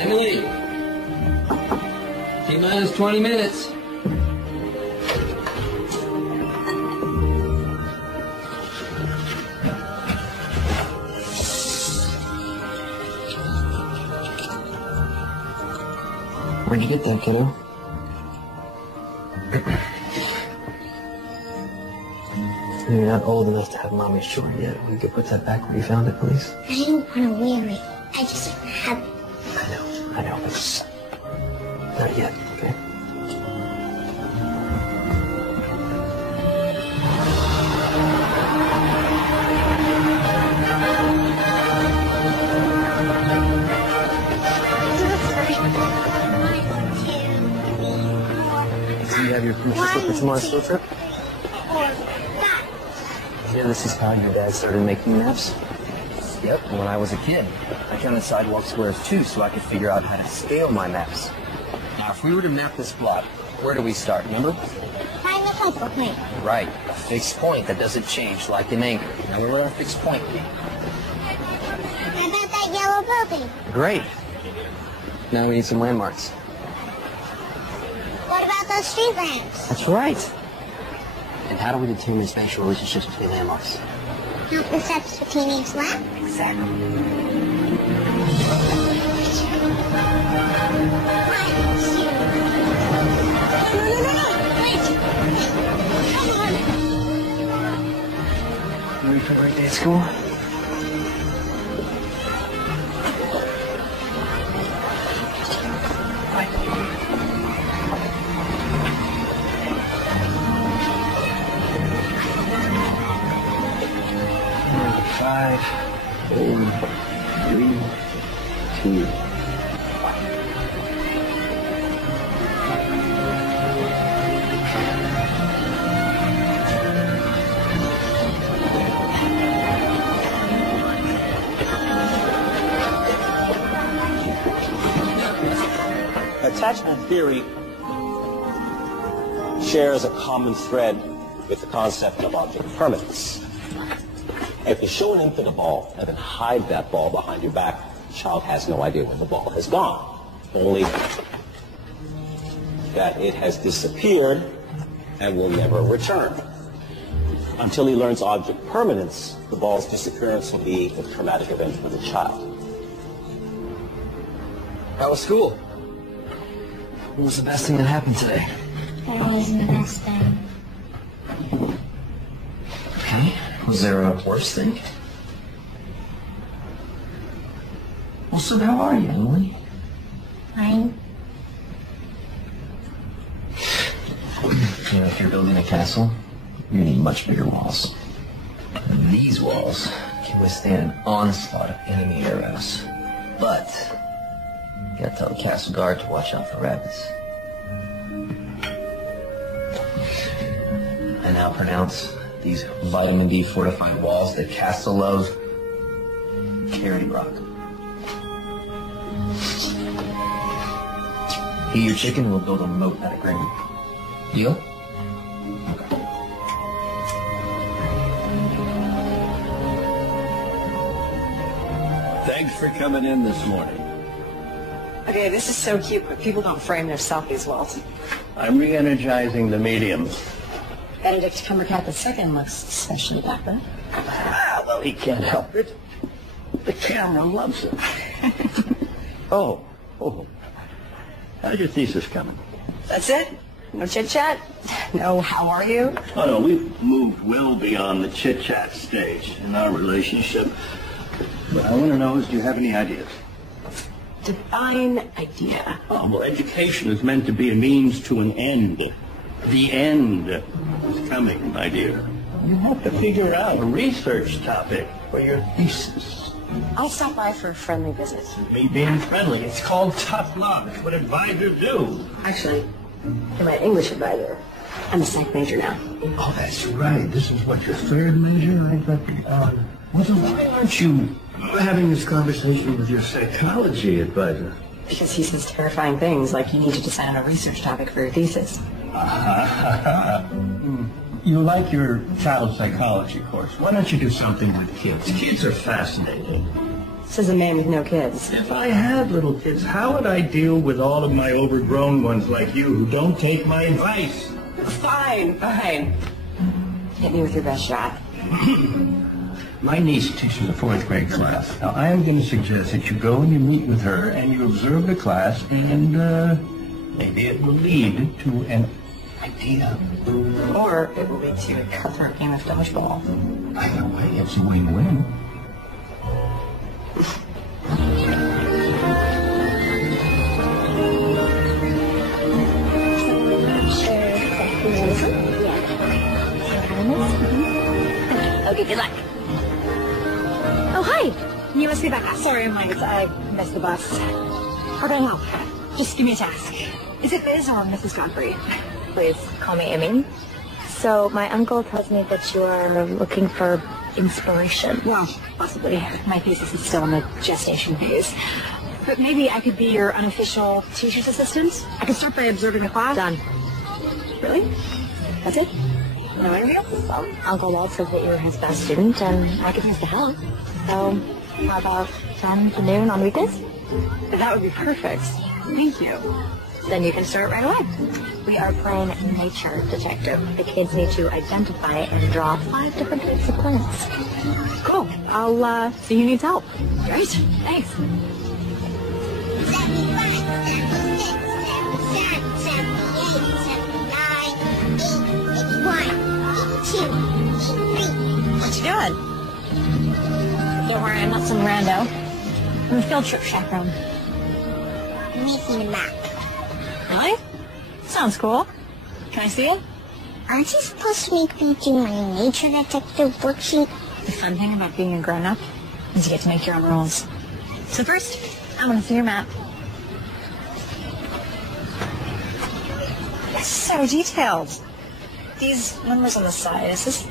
Emily, T-minus 20 minutes. Where'd you get that, kiddo? You're not old enough to have mommy's short yet. You could put that back where you found it, please. I didn't want to wear it. I just have it. I know, but just not yet, okay? Do you have your proof for tomorrow's field trip? Yeah, this is how your dad started making maps? Yep, when I was a kid. I counted sidewalk squares too, so I could figure out how to scale my maps. Now, if we were to map this block, where do we start, remember? Find the focal point. Right, a fixed point that doesn't change, like an anchor. Now, where would our fixed point be? How about that yellow building? Great. Now we need some landmarks. What about those street lamps? That's right. And how do we determine spatial relationships between landmarks? Not the steps between each lamp? Exactly. Ready for birthday at school? Five, 4, 3, 2, 1. Attachment theory shares a common thread with the concept of object permanence. If you show an infant a ball and then hide that ball behind your back, the child has no idea where the ball has gone, only that it has disappeared and will never return. Until he learns object permanence, the ball's disappearance will be a traumatic event for the child. How was school? What was the best thing that happened today? That wasn't the best thing. Okay. Was there a worse thing? Well, so how are you, Emily? Fine. You know, if you're building a castle, you need much bigger walls. These walls can withstand an onslaught of enemy arrows. But you gotta tell the castle guard to watch out for rabbits. I now pronounce these vitamin D fortified walls that Castle loves Carry Rock. Eat your chicken, we'll build a moat out of granite. Deal? Thanks for coming in this morning. Okay, this is so cute, but people don't frame their selfies well. I'm re-energizing the medium. Benedict Cumberbatch II looks especially dapper. Ah, well, he can't help it. The camera loves it. Oh. How's your thesis coming? That's it? No chit-chat? No, how are you? Oh, no, we've moved well beyond the chit-chat stage in our relationship. What I want to know is, do you have any ideas? Define idea. Oh, well, education is meant to be a means to an end. The end is coming, my dear. You have to figure out a research topic for your thesis. I'll stop by for a friendly visit. Me being friendly, it's called tough love. It's what advisors do. Actually, You're my English advisor. I'm a psych major now. Oh, that's right. This is what, your third major? I thought, well, then why aren't you having this conversation with your psychology advisor? Because he says terrifying things like you need to decide on a research topic for your thesis. You like your child psychology course. Why don't you do something with kids? Kids are fascinating. Says a man with no kids. If I had little kids, how would I deal with all of my overgrown ones like you who don't take my advice? Fine. Hit me with your best shot. My niece teaches a 4th grade class. Now, I am going to suggest that you go and you meet with her and you observe the class and maybe it will lead to an idea. Or it will lead to a cutthroat game of dodgeball. Either way, it's a win-win. Okay, good luck. Oh, hi. You must be back. Sorry, I'm late. I missed the bus. How can I help? Just give me a task. Is it Biz or Mrs. Godfrey? Please call me Amy. So my uncle tells me that you are looking for inspiration. Well, possibly. My thesis is still in the gestation phase. But maybe I could be your unofficial teacher's assistant. I could start by observing the class. Done. Really? That's it? No interview? Well, Uncle Walt says that you're his best student, and I could use the help. So how about 10 to noon on weekdays? That would be perfect. Thank you. Then you can start right away. We are playing nature detective. The kids need to identify and draw 5 different types of plants. Cool. I'll see who needs help. Great. Thanks. 2, 3. What you doing? Don't worry, I'm not some rando. I'm a field trip chaperone. I'm making a map. Really? Sounds cool. Can I see it? Aren't you supposed to make me do my nature detective worksheet? The fun thing about being a grown-up is you get to make your own rules. So first, I want to see your map. It's so detailed. These numbers on the side, is this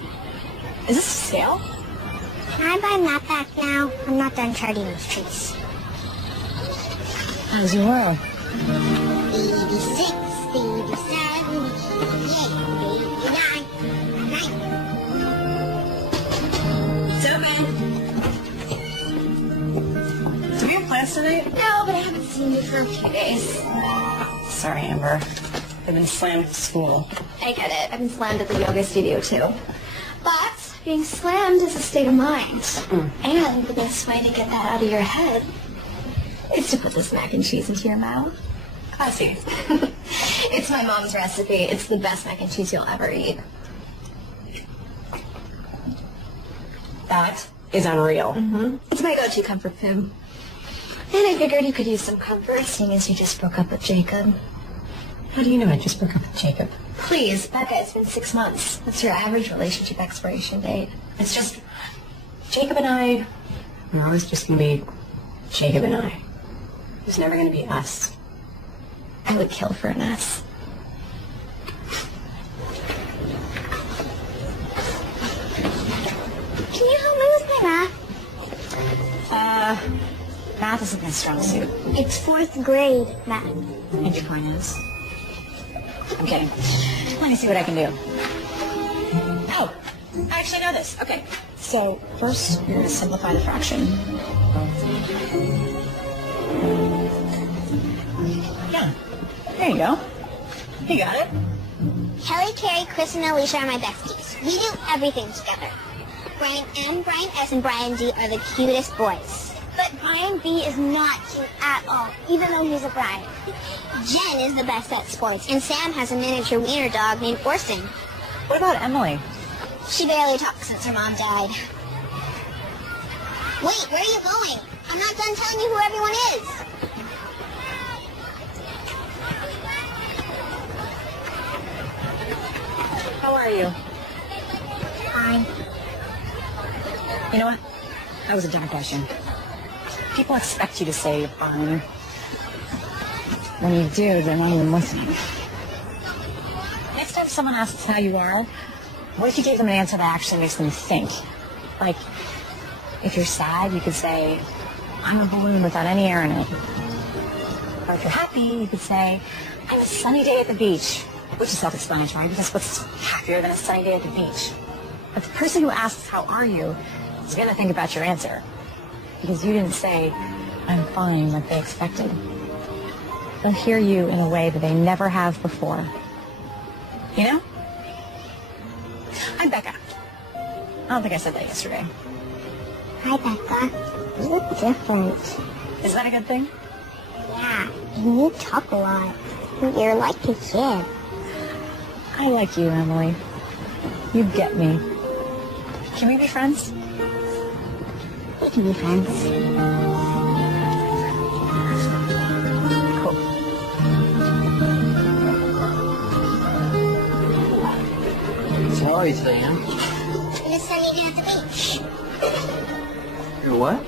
a scale? Can I buy a map back now? I'm not done charting these trees. As you were. 86, 87, 88, 89, 90. It's open. Do we have plans tonight? No, but I haven't seen you for a few days. Sorry, Amber. I've been slammed at school. I get it. I've been slammed at the yoga studio, too. But being slammed is a state of mind. And the best way to get that out of your head is to put this mac and cheese into your mouth. Classy. It's my mom's recipe. It's the best mac and cheese you'll ever eat. That is unreal. It's my go-to comfort food. And I figured you could use some comfort, seeing as you just broke up with Jacob. How do you know I just broke up with Jacob? Please, Becca, it's been 6 months. That's your average relationship expiration date. It's just Jacob and I are always just going to be Jacob and I. It's never going to be us. I would kill for an S. Can you help me with my math? Math isn't my strong suit. It's 4th grade math. And your point is? I'm kidding. Let me see what I can do. Oh, I actually know this. Okay. So first, you're going to simplify the fraction. Yeah. There you go. You got it. Kelly, Carrie, Chris, and Alicia are my besties. We do everything together. Brian M, Brian S, and Brian D are the cutest boys. But Brian B is not cute at all, even though he's a Brian. Jen is the best at sports, and Sam has a miniature wiener dog named Orson. What about Emily? She barely talks since her mom died. Wait, where are you going? I'm not done telling you who everyone is. How are you? Fine. You know what? That was a dumb question. People expect you to say you're fine. When you do, they're not even listening. if someone asks how you are, what if you gave them an answer that actually makes them think? Like, if you're sad, you could say, I'm a balloon without any air in it. Or if you're happy, you could say, I'm a sunny day at the beach. Which is self-explanatory, because what's happier than a sunny day at the beach? But the person who asks, how are you, is going to think about your answer. Because you didn't say, I'm fine, like they expected. They'll hear you in a way that they never have before. You know? I'm Becca. I don't think I said that yesterday. Hi, Becca. You look different. Is that a good thing? Yeah, and you talk a lot. You're like a kid. I like you, Emily. You get me. Can we be friends? We can be friends. Cool. So how are you today, Em? It's a sunny day at the beach. You're what?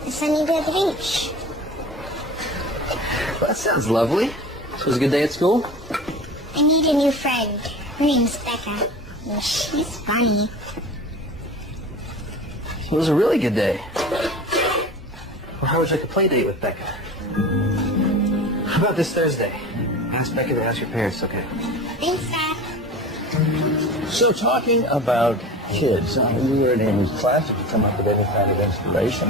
It's a sunny day at the beach. Well, that sounds lovely. So it was a good day at school? I need a new friend. Her name's Becca. And she's funny. So it was a really good day. Well, how would you like a play date with Becca? How about this Thursday? Ask Becca to ask your parents, okay? Thanks, Dad. So talking about kids, you were in Amy's class. Did you come up with any kind of inspiration?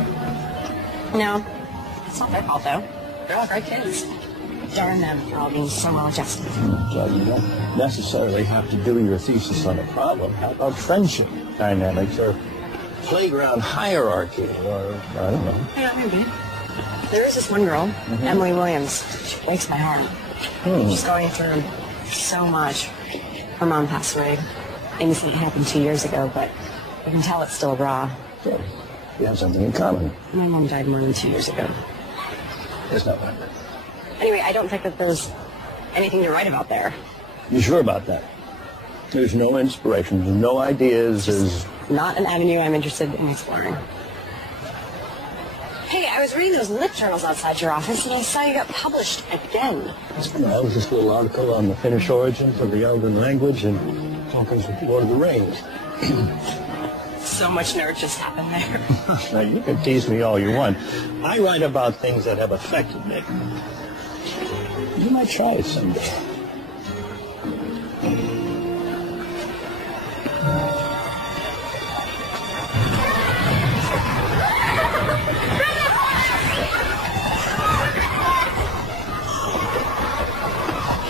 No. It's not their fault, though. They're all great kids. Darn them for all being so well adjusted. Well, you don't necessarily have to do your thesis on a problem. How about friendship dynamics or playground hierarchy or, I don't know. Yeah, maybe. There is this one girl, Emily Williams. She breaks my heart. She's going through so much. Her mom passed away. Amy said it happened 2 years ago, but you can tell it's still raw. So, you have something in common. My mom died more than 2 years ago. There's no one. Anyway, I don't think that there's anything to write about there. You sure about that? There's no inspiration, there's no ideas, there's... Not an avenue I'm interested in exploring. Hey, I was reading those lip journals outside your office, and I saw you got published again. That was this little article on the Finnish origins of the Elven language and Tolkien's Lord of the Rings. So much nerd just happened there. Now, you can tease me all you want. I write about things that have affected me. You might try it someday.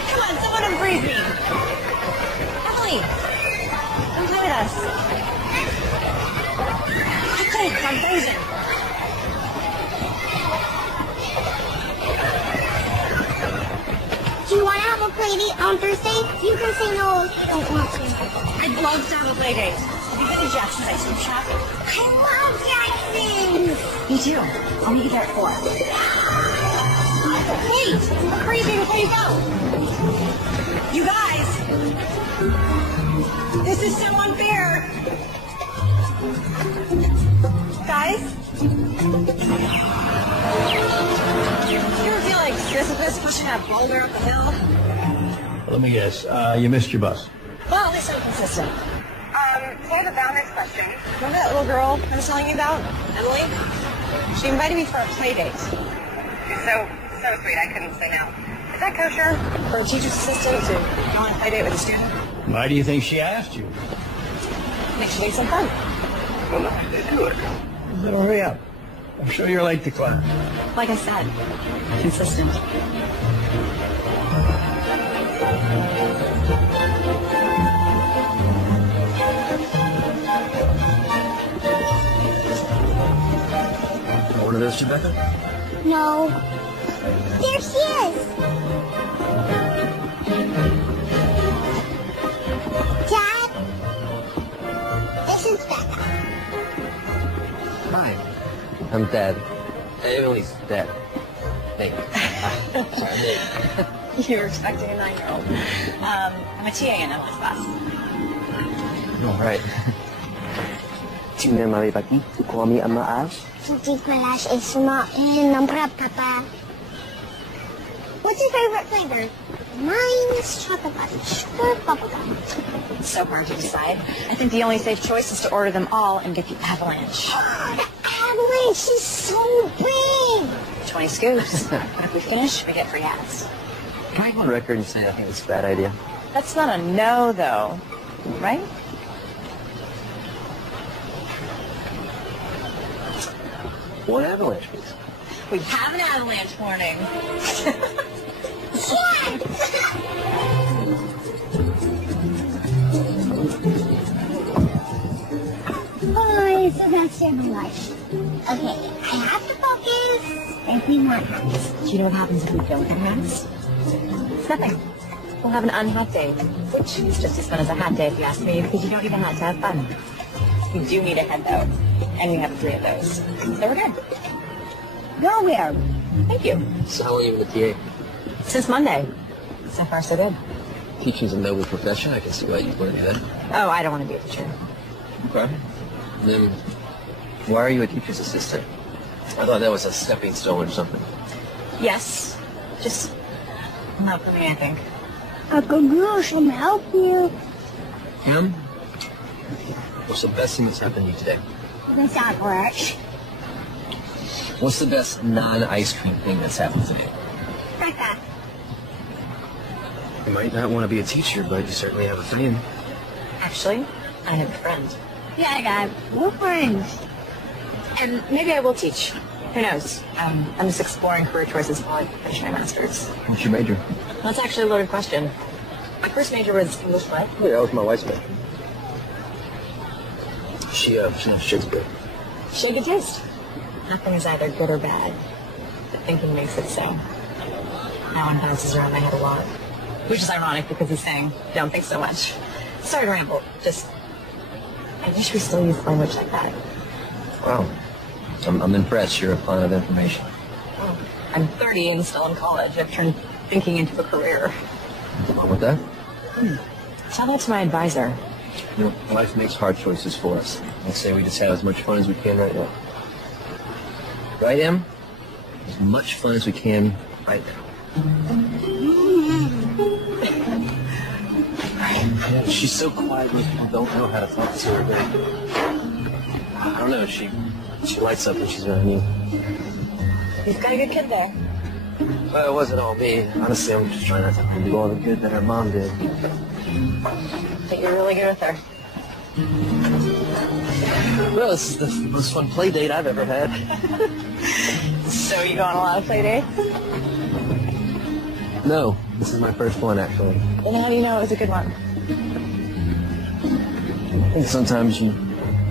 Come on, someone unfreeze me. Emily, come play with us. Okay, I'm freezing. Do you want to have a play date on Thursday? You can say no if you don't want to. I'd love to have a play date. Have you been to Jackson's ice cream shop? I love Jackson's! Me too. I'll meet you there at 4. Wait! Freeze me before you go! You guys! This is so unfair! Guys? You ever feel like Sisyphus pushing that boulder up the hill? Let me guess, you missed your bus. Well, at least I'm consistent. So I have a boundaries question. Remember that little girl I was telling you about, Emily? She invited me for a play date. So sweet, I couldn't say no. Is that kosher for a teacher's assistant to go on a play date with a student? Why do you think she asked you? Makes you make some fun. Well, no, they do it. Better hurry up. I'm sure you're late to class. Like I said, consistent. One of those, Rebecca? No. There she is! Dad? This is Becca. Hi. I'm Dad. Emily's Dad. Nate. Sorry, Nate. You were expecting a 9-year-old. I'm a TA in Emily's class. All right. Sino maribaki? Kami ang maas? Hindi pala siya sumain ng Papa. What's your favorite flavor? Mine Cheese, chocolate fudge, or bubblegum? It's so hard to decide. I think the only safe choice is to order them all and get the avalanche. The avalanche is so big! 20 scoops. And if we finish, we get free hats. Can I go on record and say I think it's a bad idea? That's not a no, though. Right? What avalanche, please? We have an avalanche warning. Oh, so that's my life. Okay, I have to focus if we want hats. Do you know what happens if we don't have hats? It's nothing. We'll have an unhat day, which is just as fun as a hat day, if you ask me, because you don't need a hat to have fun. We do need a head, though, and we have 3 of those. So we're good. Go where? Thank you. So how long have you been a TA? Since Monday. So far, so good. Teaching's a noble profession. I can see why you'd want to do that. Oh, I don't want to be a teacher. Okay. Then, why are you a teacher's assistant? I thought that was a stepping stone or something. Yes. Just not for me, I think. Uncle Goose can help you. Em, what's the best thing that's happened to you today? This not work. What's the best non-ice cream thing that's happened today? You might not want to be a teacher, but you certainly have a fan. Actually, I have a friend. Yeah, I got 4 friends. And maybe I will teach. Who knows? I'm just exploring career choices while I finish my master's. What's your major? That's actually a loaded question. My first major was English lit. Yeah, that was my wife's major. She knows Shakespeare. She had good taste. Nothing is either good or bad. But thinking makes it so. That one bounces around my head a lot. Which is ironic because he's saying, don't think so much. Sorry to ramble. Just, I wish we still used language like that. Wow. I'm impressed. You're a font of information. Oh, I'm 30 and still in college. I've turned thinking into a career. What's wrong with that? Tell that to my advisor. You know, life makes hard choices for us. I say we just have as much fun as we can right now. Right, Em? As much fun as we can right now. Yeah, she's so quiet when people don't know how to talk to her. But I don't know. She lights up when she's around you. You've got a good kid there. Well, it wasn't all me. Honestly, I'm just trying not to do all the good that her mom did. But you're really good with her. Well, this is the most fun play date I've ever had. So you go on a lot of play dates? No, this is my first one, actually. Then how do you know it was a good one? I think sometimes you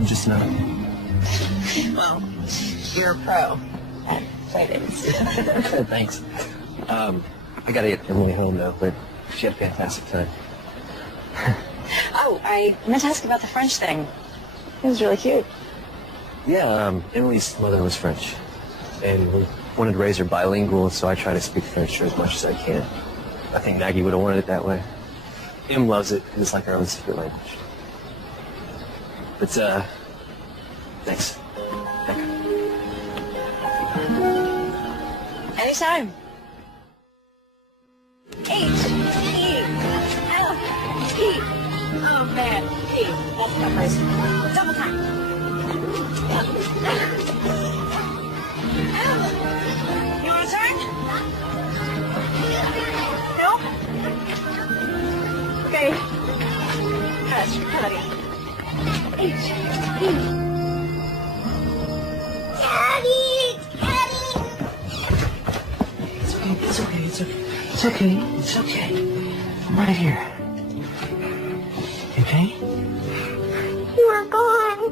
just know. Well, you're a pro at play dates. Thanks. I gotta get Emily home, though, but she had a fantastic time. Oh, I meant to ask about the French thing. It was really cute. Yeah, Emily's mother was French, and we wanted to raise her bilingual, so I try to speak French to her as much as I can. I think Maggie would have wanted it that way. Em loves it, and it's like her own secret language. But, thanks. Anytime. H-E-L-P. Oh, man. P. That's peppers. Double time. You want to turn? No? Okay. Hush, buddy. H-E. Daddy! Daddy! It's okay. It's okay. It's okay. It's okay. It's okay. I'm right here. Okay? You are gone.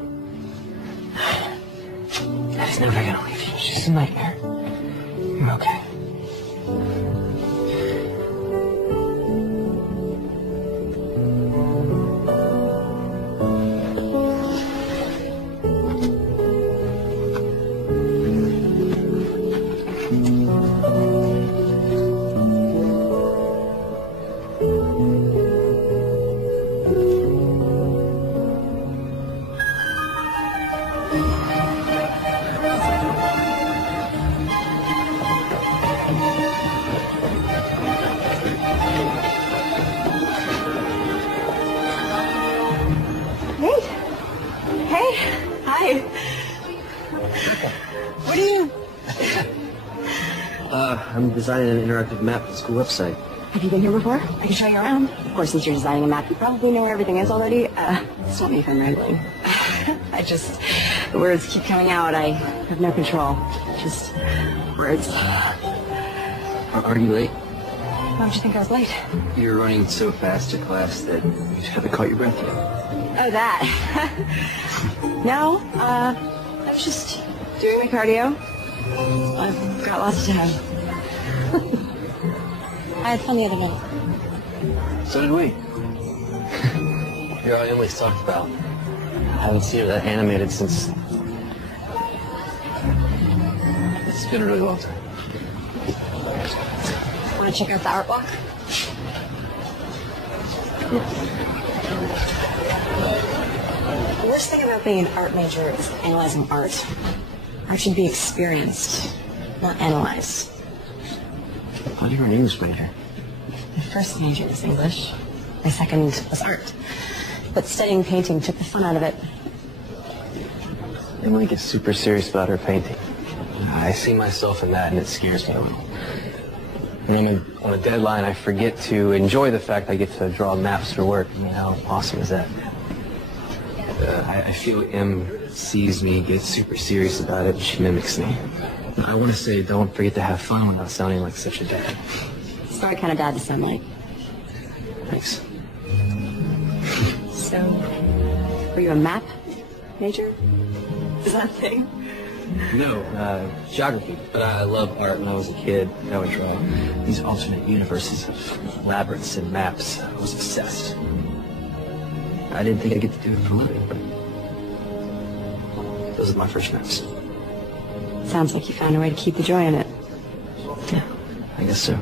Daddy's never gonna leave you. It's just a nightmare. I'm okay. I'm designing an interactive map for the school website. Have you been here before? I can show you around. Of course, since you're designing a map, you probably know where everything is already. Stop me if I'm rambling. The words keep coming out. I have no control. Just words. Are you late? Why would you think I was late? You were running so fast to class that you haven't caught your breath yet. Oh, that. No, I was just doing my cardio. I've got lots to have. I had fun the other night. So did we. You're all Emily's talked about. I haven't seen her that animated since... It's been a really long time. Want to check out the art walk? The worst thing about being an art major is analyzing art. Art should be experienced, not analyzed. I thought you were an English major. My first major was English. My second was art. But studying painting took the fun out of it. Emily gets super serious about her painting. I see myself in that, and it scares me a little. When I'm on a deadline, I forget to enjoy the fact I get to draw maps for work. I mean, how awesome is that? I feel Em sees me, gets super serious about it, and she mimics me. I want to say, don't forget to have fun without sounding like such a dad. It's the right kind of dad to sound like. Thanks. So, were you a map major? Is that a thing? No, geography. But I love art. When I was a kid, I would draw these alternate universes of labyrinths and maps. I was obsessed. I didn't think I'd get to do it for a living, but those are my first maps. Sounds like you found a way to keep the joy in it. Yeah, I guess so.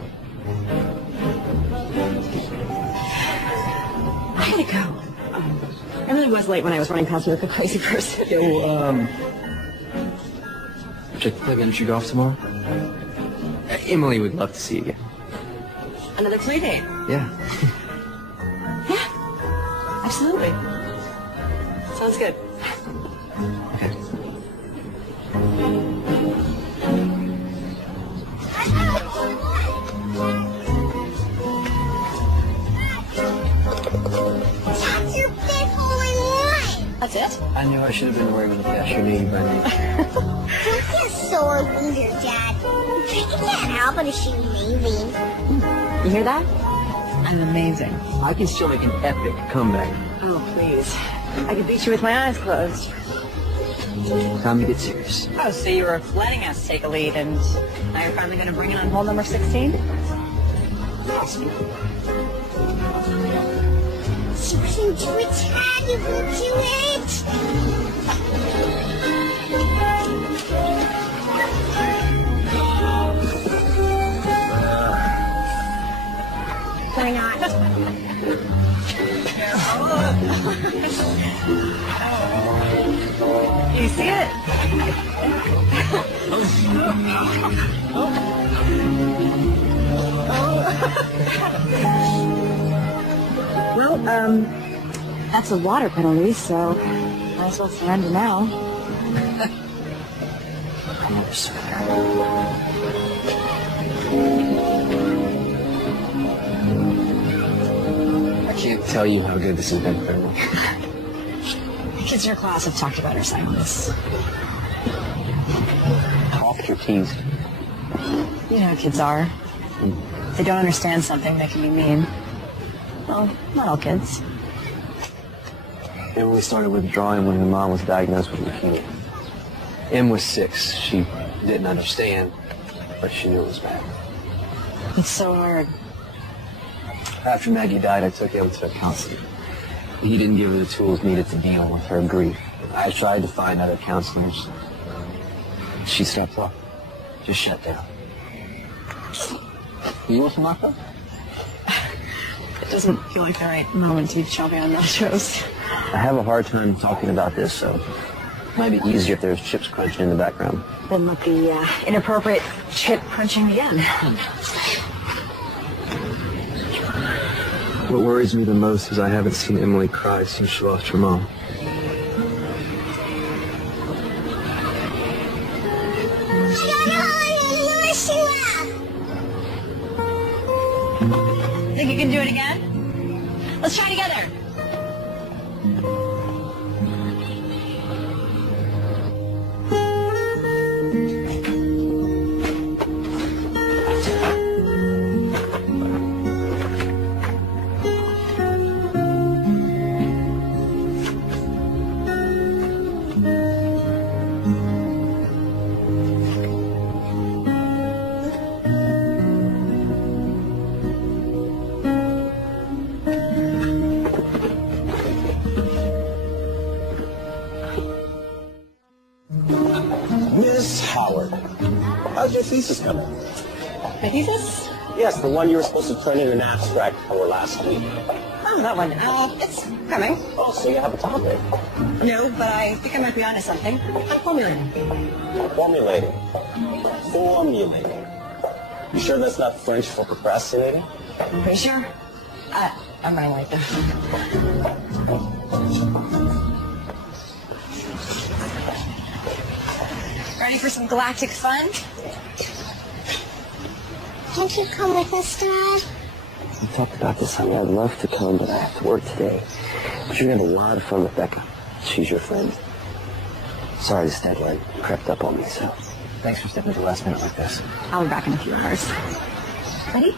I gotta go. I really was late when I was running past you like a crazy person. Yeah, well, check the play again. Should you go off tomorrow? Emily would love to see you again. Another play date? Yeah. Yeah, absolutely. Sounds good. Okay. That's your big hole-in-one. That's it? I knew I should have been wearing the cashier name by now. Don't be a sore loser, Dad. You can't help but she's amazing. You hear that? I'm amazing. I can still make an epic comeback. Oh, please. I could beat you with my eyes closed. Time to get serious. Oh, so you were letting us take a lead, and now you're finally going to bring it on hole number 16? She was into it, Dad. You will do it. Why not? You see it? Well, that's a water penalty, so might as well surrender now. I never surrender. I can't tell you how good this has been for me. The kids in your class have talked about our silence. Off your teeth. You know how kids are. If they don't understand something, they can be mean. Well, not all kids. Emily started withdrawing when her mom was diagnosed with leukemia. Em was 6. She didn't understand, but she knew it was bad. It's so hard. After Maggie died, I took Em to a counselor. He didn't give her the tools needed to deal with her grief. I tried to find other counselors. She stopped talking. Just shut down. You want some vodka? It doesn't feel like the right moment to be chomping on nachos. I have a hard time talking about this, so it might be easier if there's chips crunching in the background. Then let the inappropriate chip crunching begin. What worries me the most is I haven't seen Emily cry since she lost her mom. Think you can do it again? Let's try together. Miss Howard, how's your thesis coming? My thesis? Yes, the one you were supposed to turn in an abstract for last week. Oh, that one. It's coming. Oh, so you have a topic. No, but I think I might be onto something. I'm formulating. Formulating. Formulating. You sure that's not French for procrastinating? Pretty sure? I'm running late though. Ready for some galactic fun? Can't you come with us, Dad? We talked about this, honey. I'd love to come, but I have to work today. But you're going to have a lot of fun with Becca. She's your friend. Sorry this deadline crept up on me, so thanks for stepping at the last minute like this. I'll be back in a few hours. Ready?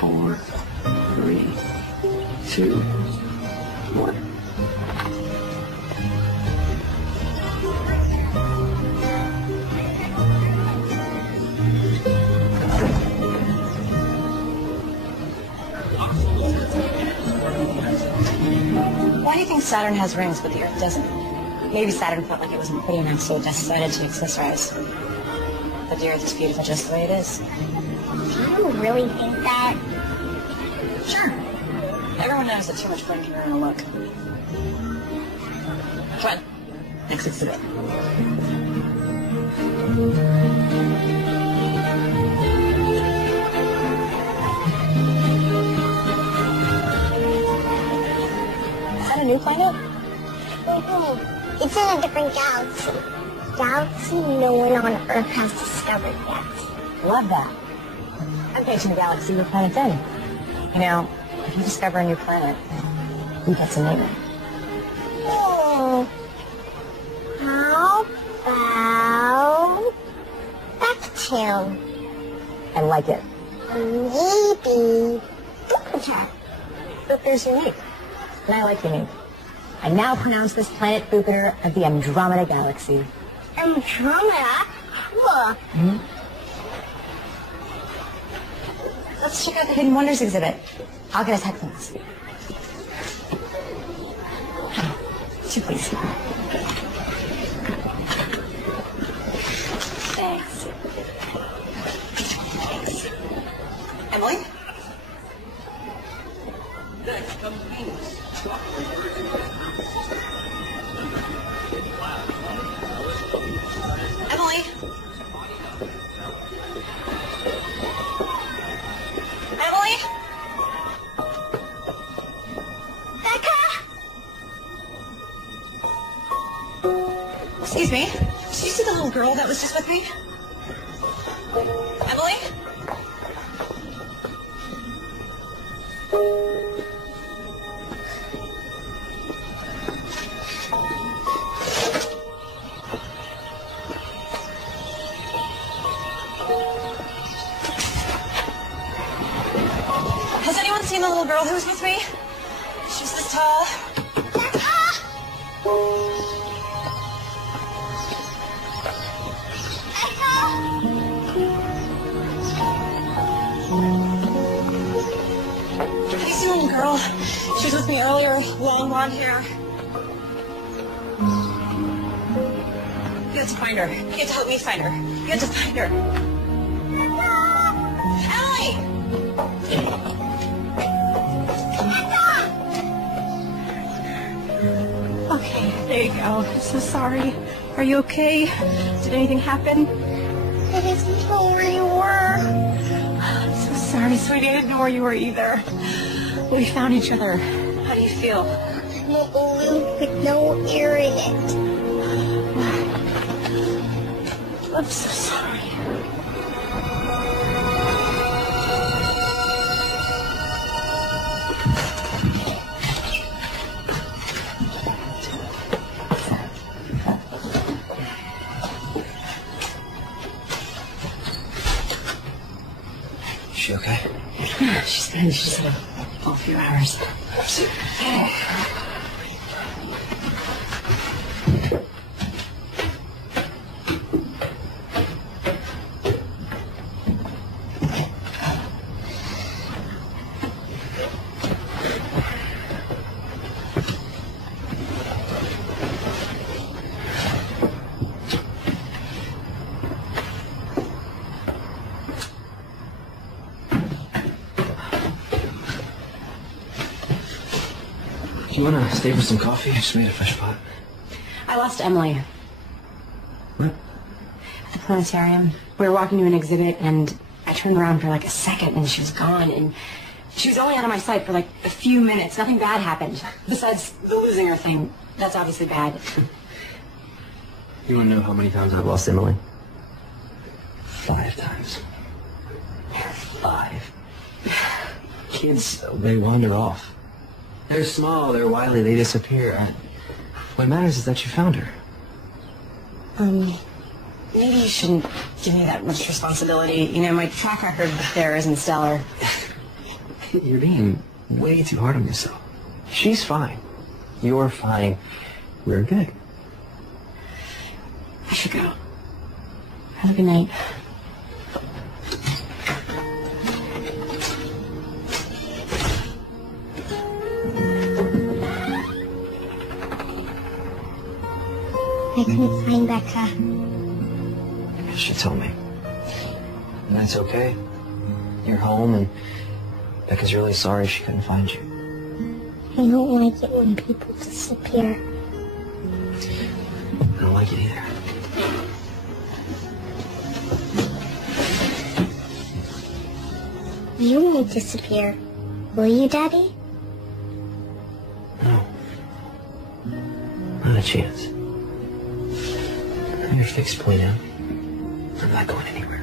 Four, three, two, one. Why do you think Saturn has rings but the Earth doesn't? Maybe Saturn felt like it wasn't pretty enough, so it decided to accessorize. But the Earth is beautiful just the way it is. I don't really think that. Sure. Everyone knows that too much fun can ruin a look. Come on. Next exhibit. Is that a new planet? Mm-hmm. It's in a different galaxy. Galaxy no one on Earth has discovered yet. Love that. I'm painting the galaxy your planet's in. You know, if you discover a new planet, you get to name it. Oh. How about Neptune? I like it. Maybe Jupiter. Jupiter's unique. And I like unique. I now pronounce this planet Jupiter of the Andromeda Galaxy. Andromeda? Cool. Let's check out the Hidden Wonders exhibit. I'll get us headphones. Two, please. Thanks. Emily? Emily? Emily? Becca? Excuse me. Did you see the little girl that was just with me? Emily? Has anyone seen the little girl who was with me? She was this tall. Have you seen the little girl? She was with me earlier, long blonde hair. You have to find her. You have to help me find her. You have to find her. Emily! Okay, there you go. I'm so sorry. Are you okay? Did anything happen? I didn't know where you were. I'm so sorry, sweetie. I didn't know where you were either. We found each other. How do you feel? No giant balloon with no air in it. I'm so sorry. Is she okay? Yeah, she's fine. She's had a few hours. Do you want to stay for some coffee? I just made a fresh pot. I lost Emily What? at the planetarium. We were walking to an exhibit, and I turned around for like a second, and she was gone. And she was only out of my sight for like a few minutes. Nothing bad happened. Besides the losing her thing. That's obviously bad. You want to know how many times I've lost Emily? 5 times. 5. Kids, they wander off. They're small, they're wily, they disappear. What matters is that you found her. Maybe you shouldn't give me that much responsibility. You know, my track record there isn't stellar. You're being way too hard on yourself. She's fine. You're fine. We're good. I should go. Have a good night. I couldn't find Becca. She told me. And that's okay. You're home, and Becca's really sorry she couldn't find you. I don't like it when people disappear. I don't like it either. You won't disappear, will you, Daddy? No. Not a chance. You're fixed, Polina. I'm not going anywhere.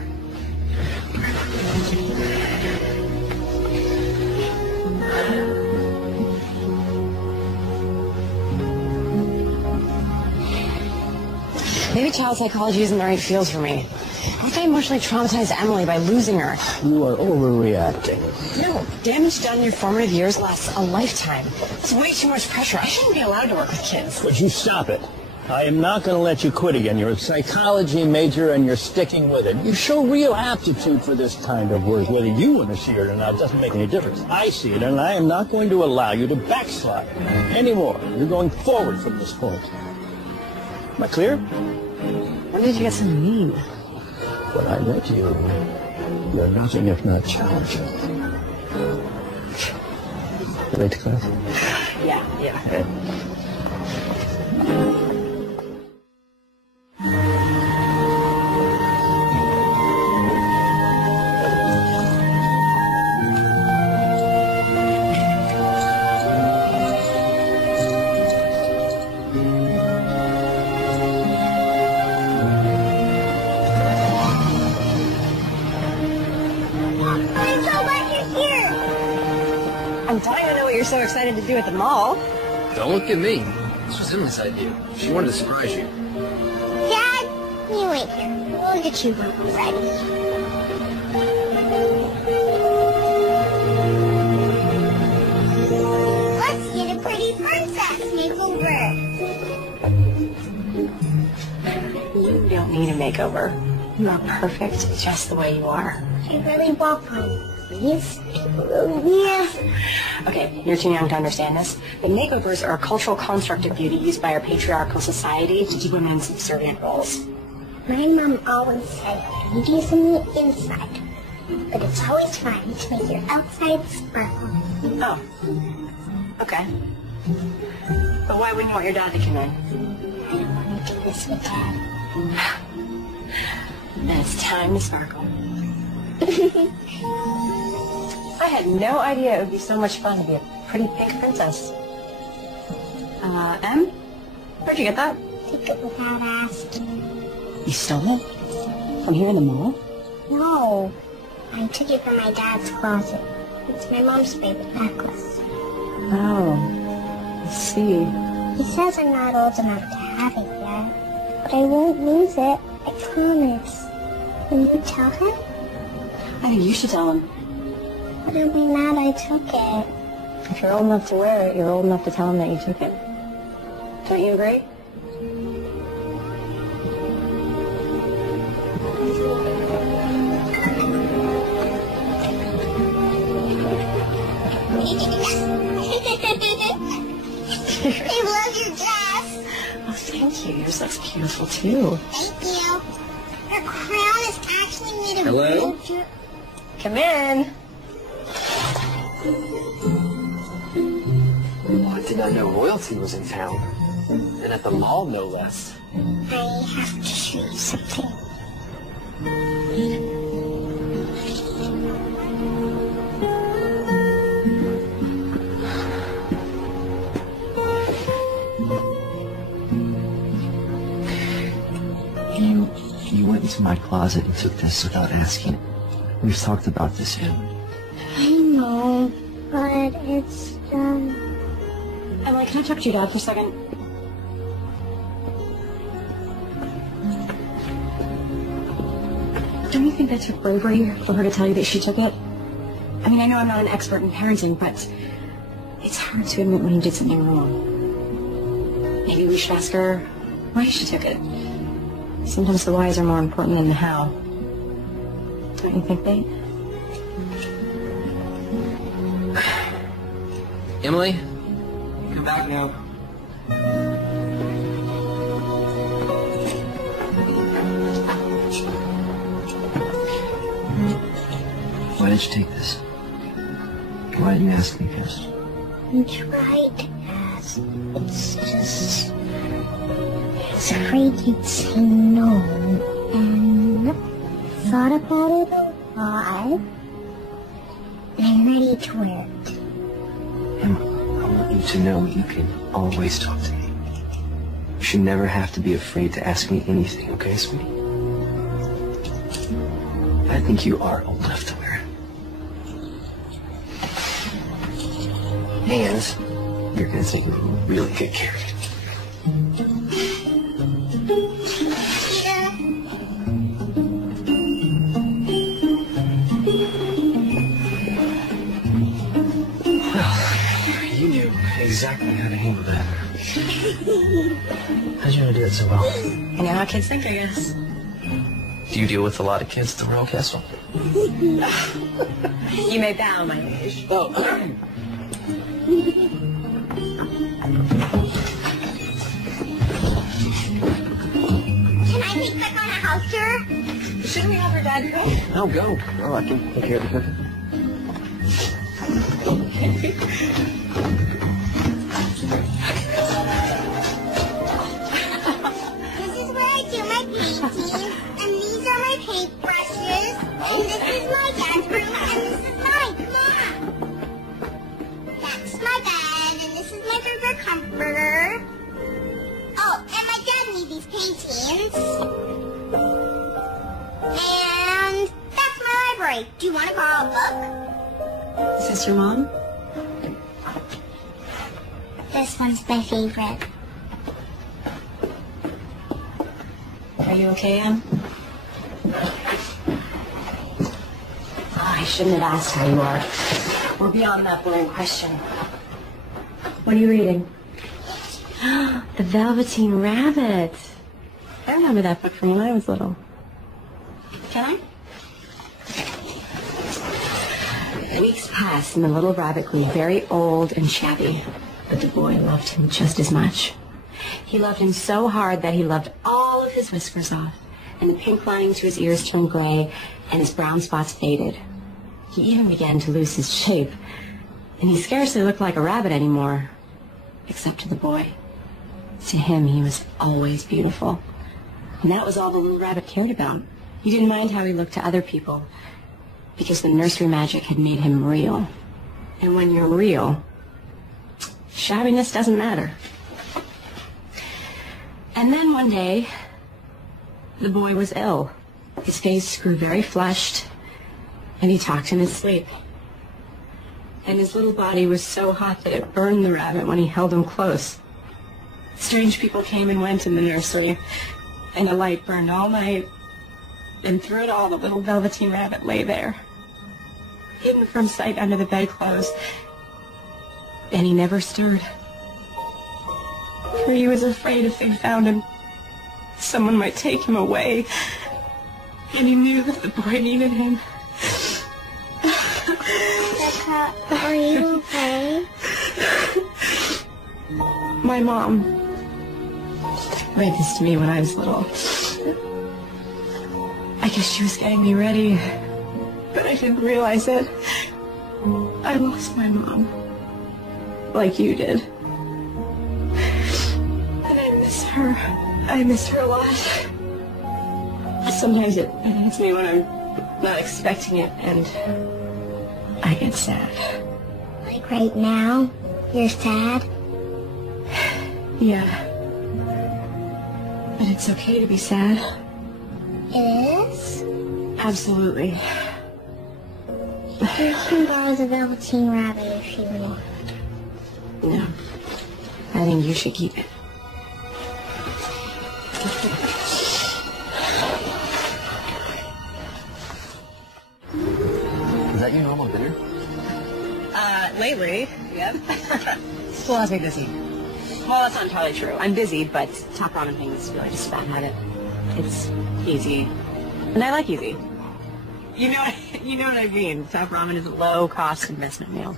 Maybe child psychology isn't the right field for me. What if I emotionally traumatized Emily by losing her? You are overreacting. No, damage done in your formative years lasts a lifetime. It's way too much pressure. I shouldn't be allowed to work with kids. Would you stop it? I am not going to let you quit again. You're a psychology major and you're sticking with it. You show real aptitude for this kind of work. Whether you want to see it or not doesn't make any difference. I see it, and I am not going to allow you to backslide anymore. You're going forward from this point. Am I clear? When did you get so mean? When I met you, you're nothing if not challenging. Late to class? Yeah. I'm dying to know what you're so excited to do at the mall. Don't look at me. This was Emily's idea. She wanted to surprise you. Dad, you wait here. We'll get you when we're ready. Let's get a pretty princess makeover. You don't need a makeover. You are perfect just the way you are. I really want one. Please? Yes. Okay, you're too young to understand this. But makeovers are a cultural construct of beauty used by our patriarchal society to keep women in subservient roles. My mom always said beauty is in the inside, but it's always fine to make your outside sparkle. Oh. Okay. But why wouldn't you want your dad to come in? I don't want to do this with Dad. Then it's time to sparkle. I had no idea it would be so much fun to be a pretty pink princess. Em? Where'd you get that? Took it without asking. You stole it? From here in the mall? No. I took it from my dad's closet. It's my mom's favorite necklace. Oh, I see. He says I'm not old enough to have it yet. But I won't lose it. I promise. Will you tell him? I think you should tell him. But I'll be mad I took it. If you're old enough to wear it, you're old enough to tell him that you took it. Don't you agree? I love your dress. Oh, thank you. Yours looks beautiful, too. Thank you. Your crown is actually made of Hello? real Come in. Oh, I did not know royalty was in town. And at the mall, no less. I have to show you something. You went into my closet and took this without asking. We've talked about this yet. I know, but it's, Emily, can I talk to your dad for a second? Don't you think that took bravery for her to tell you that she took it? I mean, I know I'm not an expert in parenting, but it's hard to admit when you did something wrong. Maybe we should ask her why she took it. Sometimes the whys are more important than the how. Don't you think, Nate? Emily? Come back now. Why did you take this? Why didn't you ask me first? I tried to ask. It's just... It's afraid you'd say no. And thought about it a lot. And I'm ready to wear it. And I want you to know you can always talk to me. You should never have to be afraid to ask me anything, okay, sweetie? I think you are old enough to wear it. And you're going to take really good care of it. You knew exactly how to handle that. How'd you know to do it so well? I know how kids think, I guess. Do you deal with a lot of kids at the Royal Castle? You may bow, my liege. Oh. Can I be quick on a house tour? Shouldn't we have her dad go? No, go. Oh, I can take care of the cooking. This is where I do my paintings, and these are my paintbrushes, and this is my dad's room, and this is mine. Come on. That's my bed, and this is my favorite comforter. Oh, and my dad made these paintings. And that's my library. Do you want to borrow a book? Is this your mom? This one's my favorite. Are you okay, Em? Oh, I shouldn't have asked how you are. We're beyond that boring question. What are you reading? The Velveteen Rabbit. I remember that book from when I was little. Can I? Weeks passed and the little rabbit grew very old and shabby. But the boy loved him just as much. He loved him so hard that he loved all of his whiskers off, and the pink lining to his ears turned gray, and his brown spots faded. He even began to lose his shape, and he scarcely looked like a rabbit anymore, except to the boy. To him, he was always beautiful, and that was all the little rabbit cared about. He didn't mind how he looked to other people, because the nursery magic had made him real. And when you're real, shabbiness doesn't matter. And then one day, the boy was ill. His face grew very flushed, and he talked in his sleep. And his little body was so hot that it burned the rabbit when he held him close. Strange people came and went in the nursery, and a light burned all night, and through it all the little Velveteen Rabbit lay there, hidden from sight under the bedclothes, and he never stirred. For he was afraid if they found him, someone might take him away, and he knew that the boy needed him. Becca, are you okay? My mom read this to me when I was little. I guess she was getting me ready, but I didn't realize it. I lost my mom, like you did. And I miss her. I miss her a lot. Sometimes it hits me when I'm not expecting it, and I get sad. Like right now? You're sad? Yeah. But it's okay to be sad. It is? Absolutely. You can borrow the Velveteen Rabbit if you want. No. I think you should keep it. Is that your normal dinner? Lately, yep. School has me busy. Well, that's not entirely true. I'm busy, but top ramen thing is really just a bad habit. It's easy. And I like easy. You know what I mean. Top ramen is a low-cost investment meal.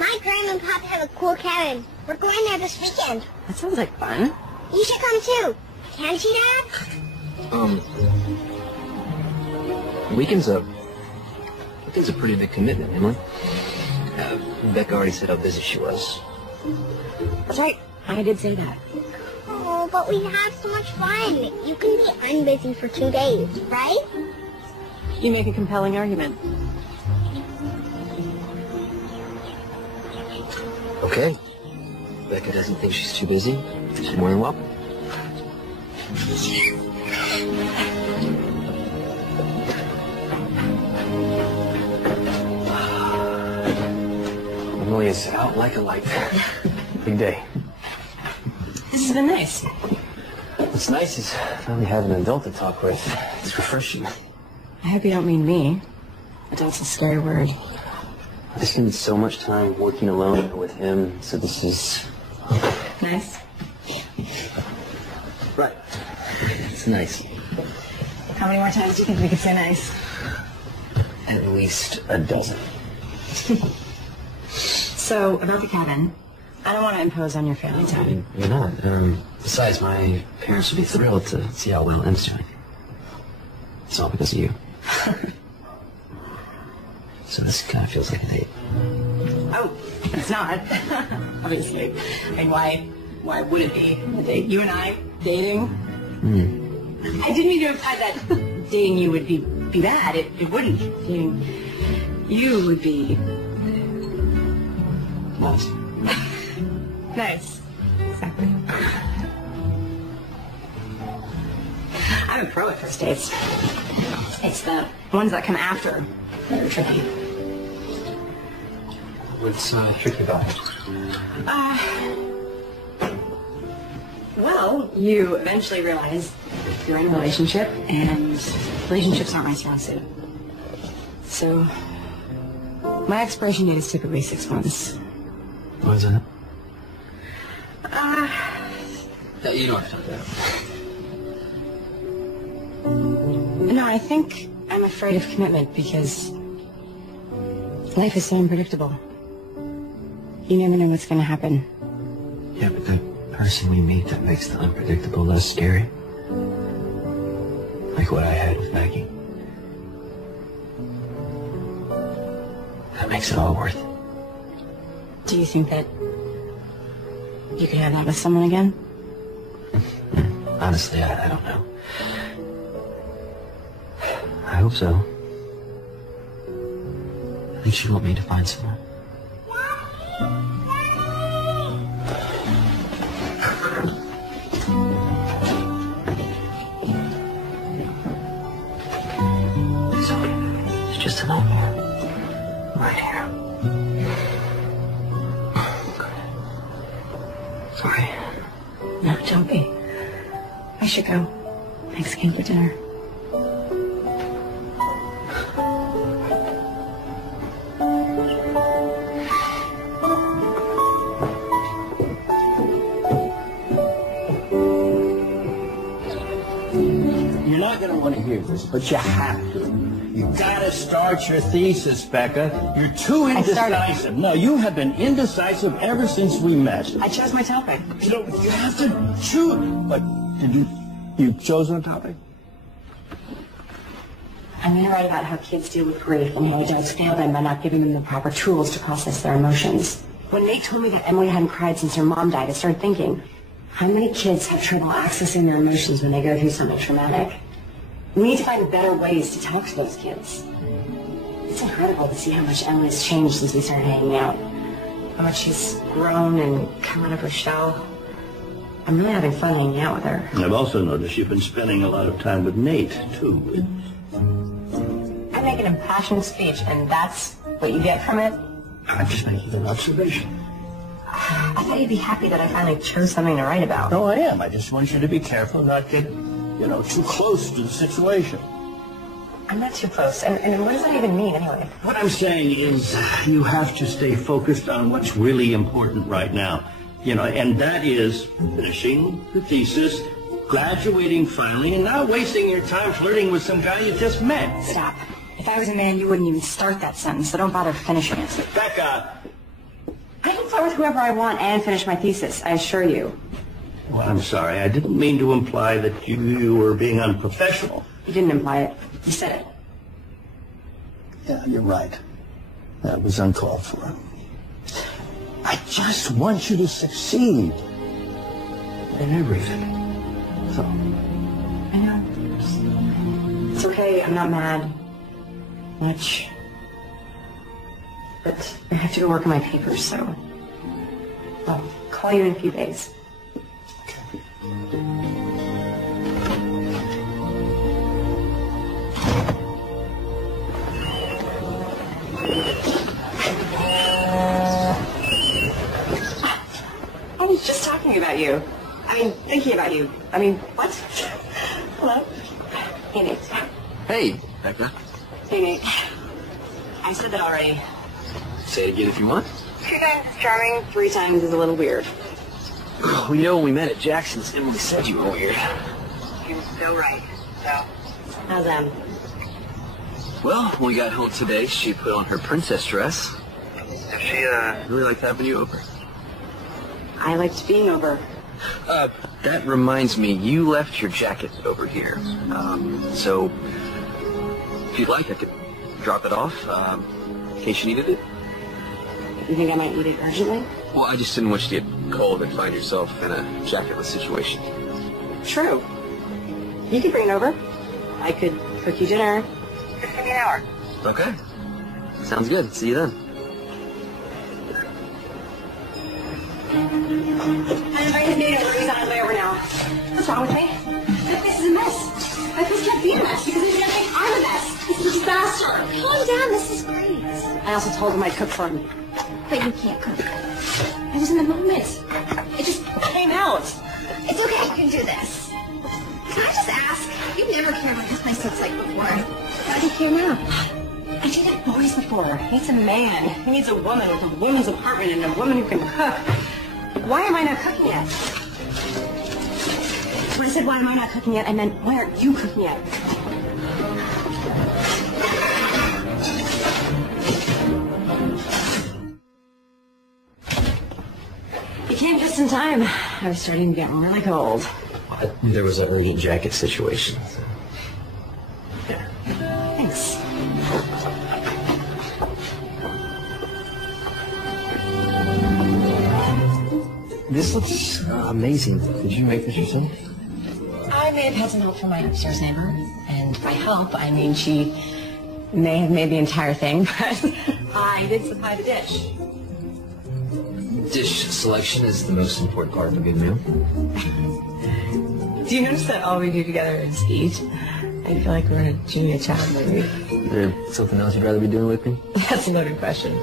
My grandma and Papa have a cool cabin. We're going there this weekend. That sounds like fun. You should come too. Can't you, Dad? Weekend's a pretty big commitment, Emily. Becca already said how busy she was. That's right. I did say that. Oh, but we have so much fun. You can be unbusy for 2 days, right? You make a compelling argument. Okay. Becca doesn't think she's too busy. She's more than welcome. Emily is out like a light. Big day. This has been nice. What's nice is finally having an adult to talk with. It's refreshing. I hope you don't mean me. Adult's a scary word. I spend so much time working alone with him, so this is... Nice. Right. It's nice. How many more times do you think we could say nice? At least a dozen. So, about the cabin, I don't want to impose on your family time. You're not. Besides, my parents would be thrilled to see how well Em's doing. It's all because of you. So this kind of feels like a date. Oh, it's not. Obviously. I mean, why would it be a date? You and I dating? I didn't mean to imply that dating you would be bad. It wouldn't. Dating you would be... Nice. Nice. Exactly. I'm a pro at first dates. It's the ones that come after that are tricky. What's tricky about it? Well, you eventually realize you're in a relationship, and relationships aren't my strong suit. So, my expiration date is typically 6 months. What is that? You don't have to talk about. No, I think I'm afraid of commitment because life is so unpredictable. You never know what's going to happen. Yeah, but the person we meet that makes the unpredictable less scary. Like what I had with Maggie. That makes it all worth it. Do you think that you could have that with someone again? Honestly, I don't know. I hope so. I think she'd want me to find someone. I should go. Thanks again for dinner. You're not going to want to hear this, but you have to. You gotta start your thesis, Becca. You're too indecisive. No, you have been indecisive ever since we met. I chose my topic. You have to choose. But did you've chosen a topic? I'm going to write about how kids deal with grief and how adults fail them by not giving them the proper tools to process their emotions. When Nate told me that Emily hadn't cried since her mom died, I started thinking, how many kids have trouble accessing their emotions when they go through something traumatic? We need to find better ways to talk to those kids. It's incredible to see how much Emily's changed since we started hanging out. How much she's grown and come out of her shell. I'm really having fun hanging out with her. I've also noticed you've been spending a lot of time with Nate, too. I make an impassioned speech, and that's what you get from it? I'm just making an observation. I thought you'd be happy that I finally chose something to write about. No, I am. I just want you to be careful not to get, too close to the situation. I'm not too close. And what does that even mean, anyway? What I'm saying is you have to stay focused on what's really important right now. And that is finishing the thesis, graduating finally, and not wasting your time flirting with some guy you just met. Stop. If I was a man, you wouldn't even start that sentence, so don't bother finishing it. Becca! I can flirt with whoever I want and finish my thesis, I assure you. Well, I'm sorry. I didn't mean to imply that you were being unprofessional. You didn't imply it. You said it. Yeah, you're right. That was uncalled for. I just want you to succeed in everything. So. I know. It's okay. I'm not mad. Much. But I have to go work on my papers, so I'll call you in a few days. I was just talking about you. Thinking about you. What? Hello? Hey, Nate. Hey, Becca. Hey, Nate. I said that already. Say it again if you want. 2 times is charming, 3 times is a little weird. Well, when we met at Jackson's, Emily said you were weird. You're so right. So, how's Em? Well, when we got home today, she put on her princess dress. She really liked having you over. I liked being over. That reminds me, you left your jacket over here. So, if you'd like, I could drop it off, in case you needed it. You think I might need it urgently? Well, I just didn't want you to get cold and find yourself in a jacketless situation. True. You could bring it over. I could cook you dinner. Just give me an hour. Okay. Sounds good. See you then. I invited Nate over. He's on his way over now. What's wrong with me? My place is a mess. My place can't be a mess because if you don't think I'm a mess, it's a disaster. Calm down, this is great. I also told him I'd cook for him. But you can't cook. I was in the moment. It just came out. It's okay, you can do this. Can I just ask? You've never cared what this place looks like before. Why do you care now? I dated had boys before. He needs a man. He needs a woman with a woman's apartment and a woman who can cook. Why am I not cooking yet? When I said, why am I not cooking yet, I meant, why aren't you cooking yet? You came just in time. I was starting to get really cold. There was an urgent jacket situation. Yeah. Thanks. This looks amazing. Did you make this yourself? I may have had some help from my upstairs neighbor, and by help, I mean she may have made the entire thing, but I did supply the dish. Dish selection is the most important part of a good meal. Do you notice that all we do together is eat? I feel like we're in a junior child movie. Is there something else you'd rather be doing with me? That's a loaded question.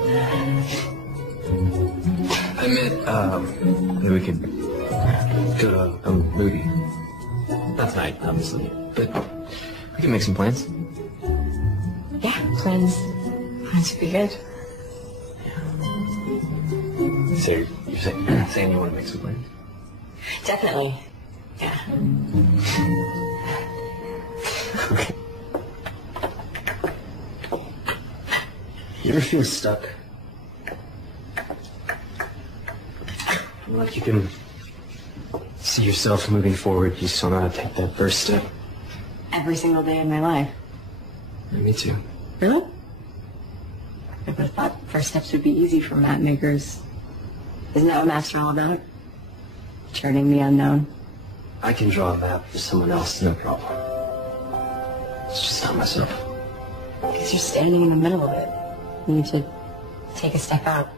I meant, maybe we could go to a movie. Not tonight, obviously. But we can make some plans. Yeah, plans would be good. So you're saying you want to make some plans? Definitely. Yeah. Okay. You ever feel stuck? Like you can see yourself moving forward, you just don't know how to take that first step. Every single day of my life. Yeah, me too. Really? I would have thought first steps would be easy for map makers. Isn't that what maps are all about? Charting the unknown. I can draw a map for someone else, no problem. It's just not myself. Because you're standing in the middle of it. You need to take a step out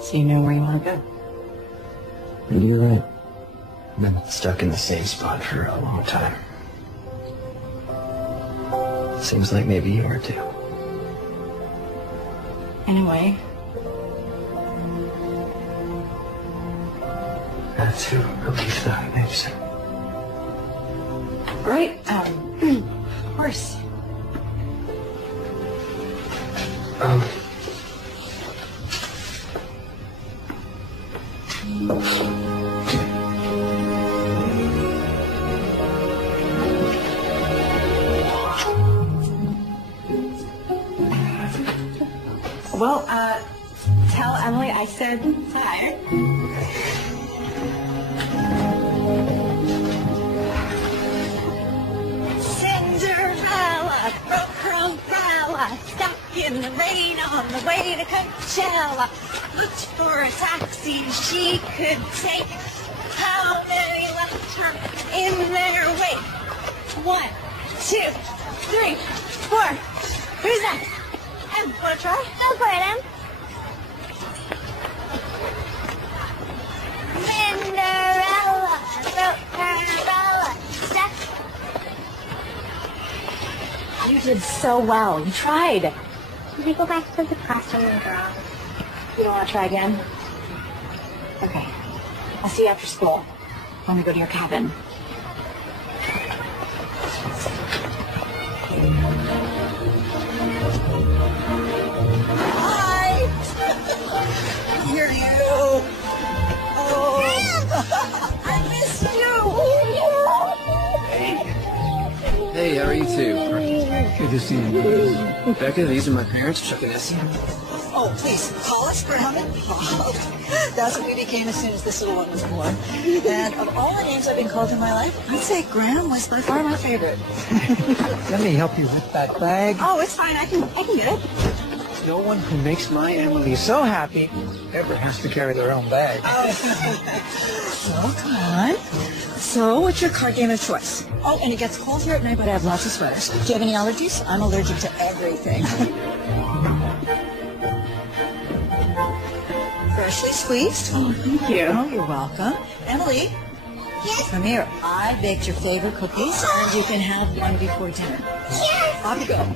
so you know where you want to go. Maybe you're right. I've been stuck in the same spot for a long time. Seems like maybe you are too. In a way. That's who believes that makes it. Right. Of course. Well, tell Emily I said hi. Cinderella broke her umbrella, stuck in the rain on the way to Coachella. Looked for a taxi she could take. How many left her in their wake? 1, 2, 3, 4. Who's next? Em, wanna try? Go for it, Em. Cinderella broke her umbrella, stuck. You did so well. You tried. Can we go back to the classroom and draw? You don't want to try again? Okay. I'll see you after school when we go to your cabin. Hi! Here you. Oh, I missed you. Hey, how are you two? Good to see you. Becca, these are my parents, Chuck and Essie. Oh, please, call us Graham and Bob. That's what we became as soon as this little one was born. And of all the names I've been called in my life, I'd say Graham was by far my favorite. Let me help you with that bag. Oh, it's fine. I can get it. No one who makes my Emily so happy ever has to carry their own bag. So, come on. So, what's your card game of choice? Oh, and it gets cold here at night, but I have lots of sweaters. Do you have any allergies? I'm allergic to everything. Freshly squeezed. Oh, thank you. Oh, you're welcome. Emily. Yes? Come here. I baked your favorite cookies, and you can have one before dinner. Yes! Off you go.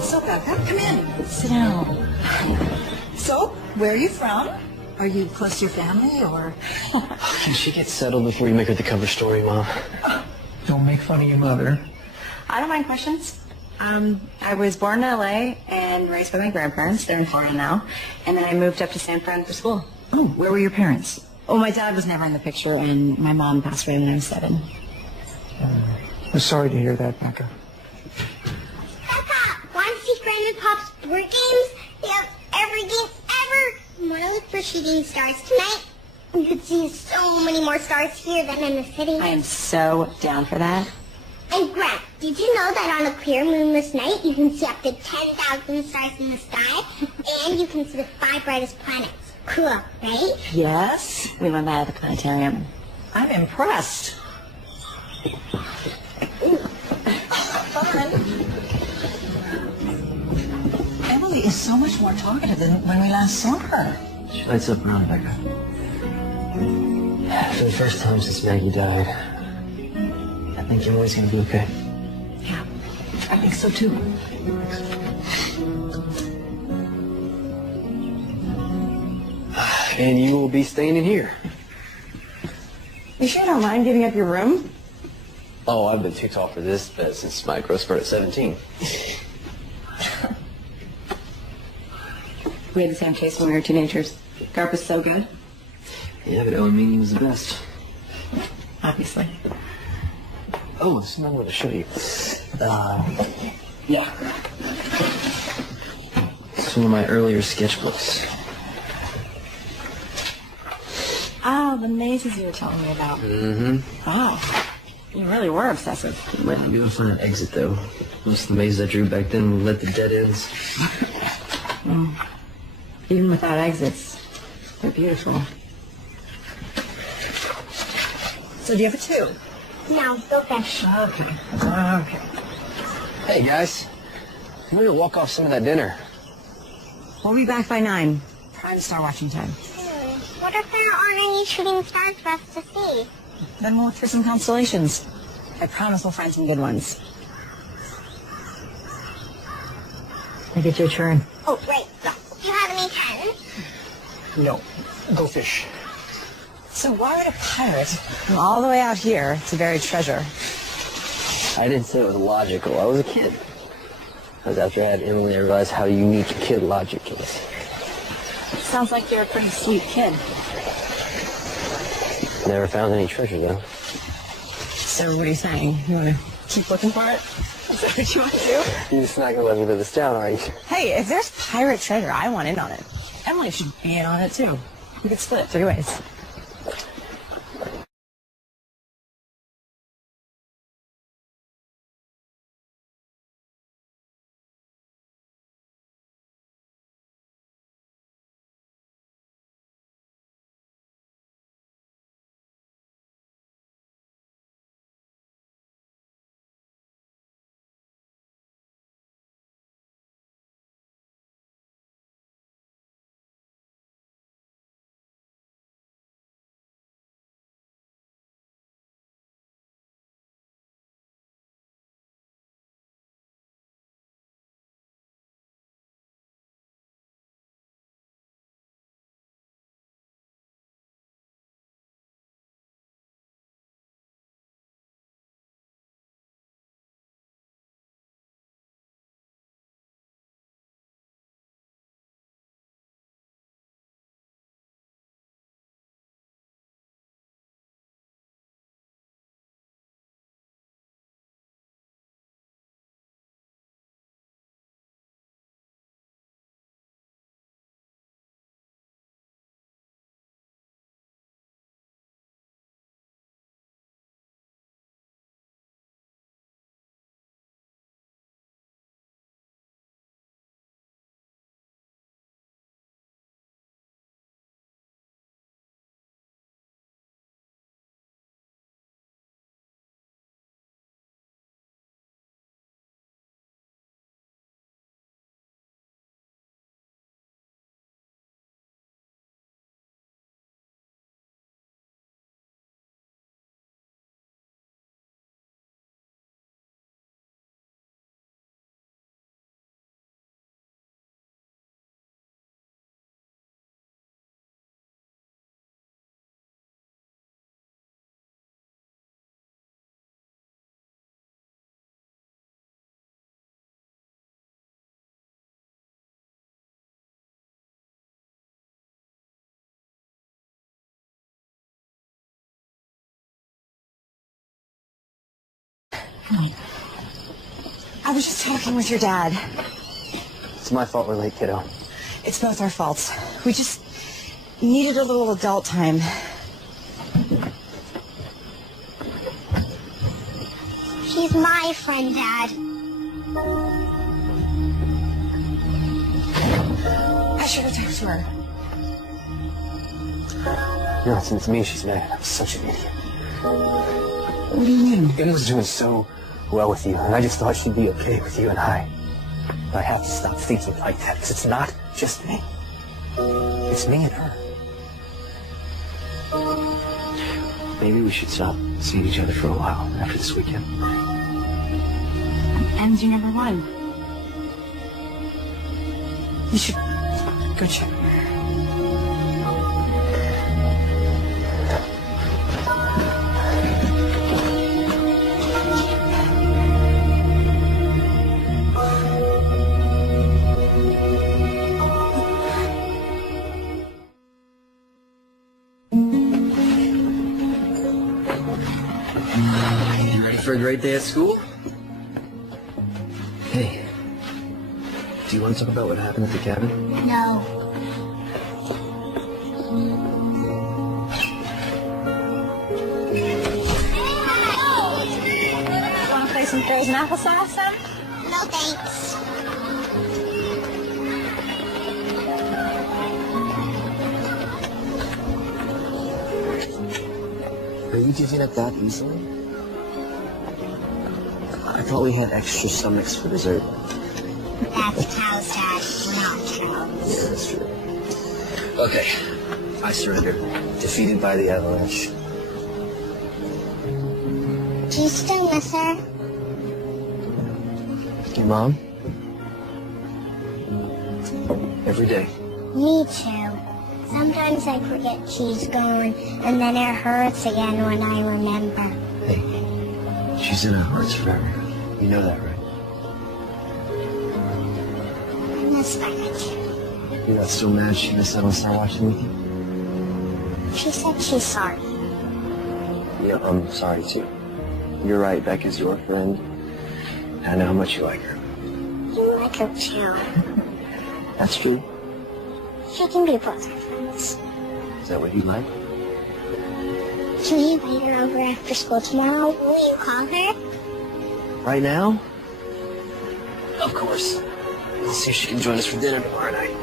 So, Becca, come in. Sit down. So, where are you from? Are you close to your family, or? Can she get settled before you make her the cover story, Mom? Don't make fun of your mother. I don't mind questions. I was born in LA and raised by my grandparents. They're in Florida now. And then I moved up to San Fran for school. Oh, where were your parents? Oh, my dad was never in the picture, and my mom passed away when I was 7. I'm sorry to hear that, Becca. Becca, want to see Graham and Pop's board games? They have every game ever. You want to look for shooting stars tonight? You could see so many more stars here than in the city. I am so down for that. And Grant, did you know that on a clear moonless night you can see up to 10,000 stars in the sky? And you can see the 5 brightest planets. Cool, right? Yes. We learned that at the planetarium. I'm impressed. Fun. Emily is so much more talkative than when we last saw her. She lights up around, Becca. For the first time since Maggie died, I think Emily's gonna be okay. Yeah, I think so too. And you will be staying in here. You sure don't mind giving up your room? Oh, I've been too tall for this bed since my growth spurt at 17. We had the same taste when we were teenagers. Garp was so good. Yeah, but Owen Meany was the best. Obviously. Oh, there's another one to show you. Yeah. Some of my earlier sketchbooks. Oh, the mazes you were telling me about. Mm-hmm. Wow. You really were obsessive. Might not be able to find an exit, though. Most of the mazes I drew back then led to dead ends. Even without exits, they're beautiful. So do you have a 2? No, go fish. Okay. Hey, guys. I'm going to walk off some of that dinner. We'll be back by 9. Prime star watching time. What if there aren't any shooting stars for us to see? Then we'll look for some constellations. I promise we'll find some good ones. I get your turn. Oh, wait. Do you have any 10? No. Go fish. So why would a pirate go all the way out here to bury treasure? I didn't say it was logical. I was a kid. That was after I had Emily, I realized how unique kid logic is. Sounds like you're a pretty sweet kid. Never found any treasure, though. So what are you saying? You want to keep looking for it? Is that what you want to do? You're just not going to let me live this down, are you? Hey, if there's pirate treasure, I want in on it. Emily should be in on it, too. We could split it 3 ways. I was just talking with your dad. It's my fault we're late, kiddo. It's both our faults. We just needed a little adult time. She's my friend, Dad. I should have talked to her. No, it's me she's mad. I'm such an idiot. What do you mean? Em was doing so well with you, and I just thought she'd be okay with you and I. But I have to stop thinking like that, because it's not just me. It's me and her. Maybe we should stop seeing each other for a while after this weekend. M's your number 1. You should go check. You ready for a great day at school? Hey, do you want to talk about what happened at the cabin? No. Want to play some frozen applesauce then? No thanks. Are you giving up that easily? I thought we had extra stomachs for dessert. That's cows, Dad. We're not cows. Yeah, that's true. Okay, I surrender. Defeated by the avalanche. Do you still miss her? Your mom? Every day. Me too. Sometimes I forget she's gone, and then it hurts again when I remember. Hey, she's in our hearts forever. You know that, right? I miss Bennett. You're not still mad she missed out on Star watching with you? She said she's sorry. Yeah, I'm sorry too. You're right, Becca's your friend. I know how much you like her. You like her too. That's true. She can be both our friends. Is that what you like? Can we invite her over after school tomorrow? Will you call her? Right now? Of course. Let's see if she can join us for dinner tomorrow night.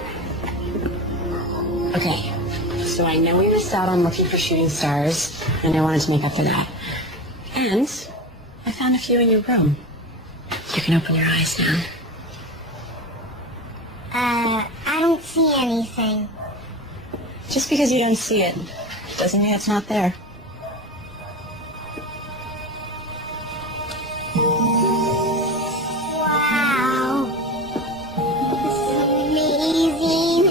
Okay, so I know we missed out on looking for shooting stars, and I wanted to make up for that. And I found a few in your room. You can open your eyes now. I don't see anything. Just because you don't see it doesn't mean it's not there. Wow. This is amazing.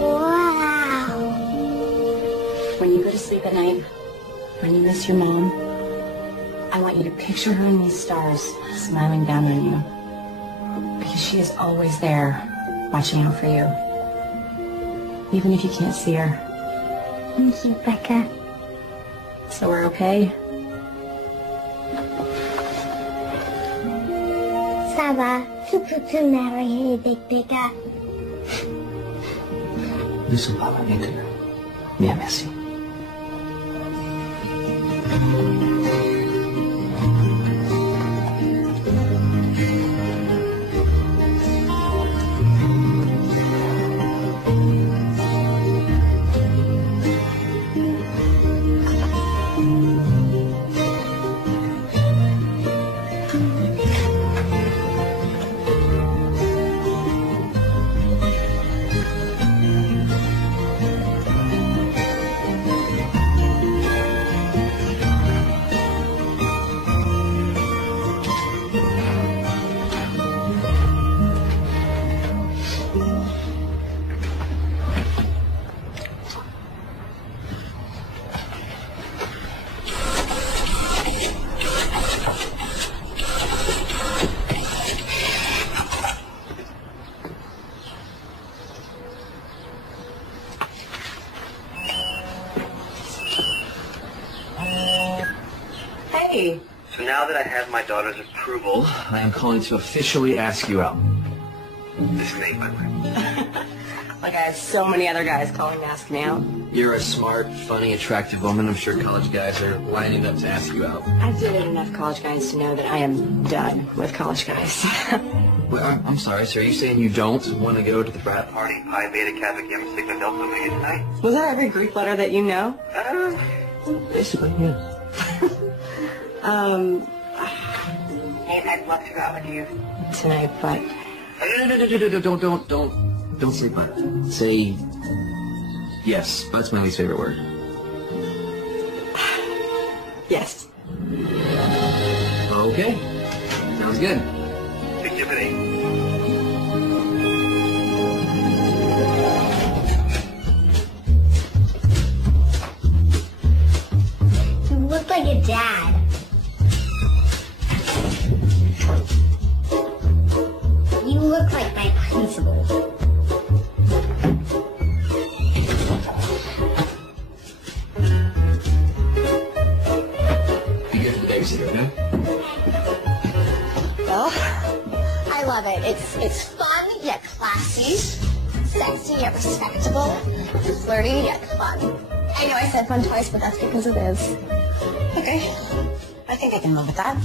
Wow. When you go to sleep at night, when you miss your mom, I want you to picture her in these stars smiling down on you. Because she is always there, watching out for you. Even if you can't see her. Thank you, Becca. So we're okay? Ça va. Tu m'arrives, Becca. Nous sommes pas loin d'être. Bien, merci. Hey. So now that I have my daughter's approval, I am calling to officially ask you out. This snake, by the way. Like I had so many other guys calling to ask me out. You're a smart, funny, attractive woman. I'm sure college guys are lining up to ask you out. I've dated enough college guys to know that I am done with college guys. Wait, I'm sorry, sir. Are you saying you don't want to go to the frat party Pi Beta Kappa Gamma Sigma Delta Omega tonight? Was that every Greek letter that you know? Basically, yeah. I'd love to go out with you tonight, but... No, don't say but. Say yes. But's my least favorite word. Yes. Okay. Sounds good. You look like a dad. You look like my principal. love it. It's fun yet classy, sexy yet respectable, flirty yet fun. I know I said fun twice, but that's because it is. Okay. I think I can live with that.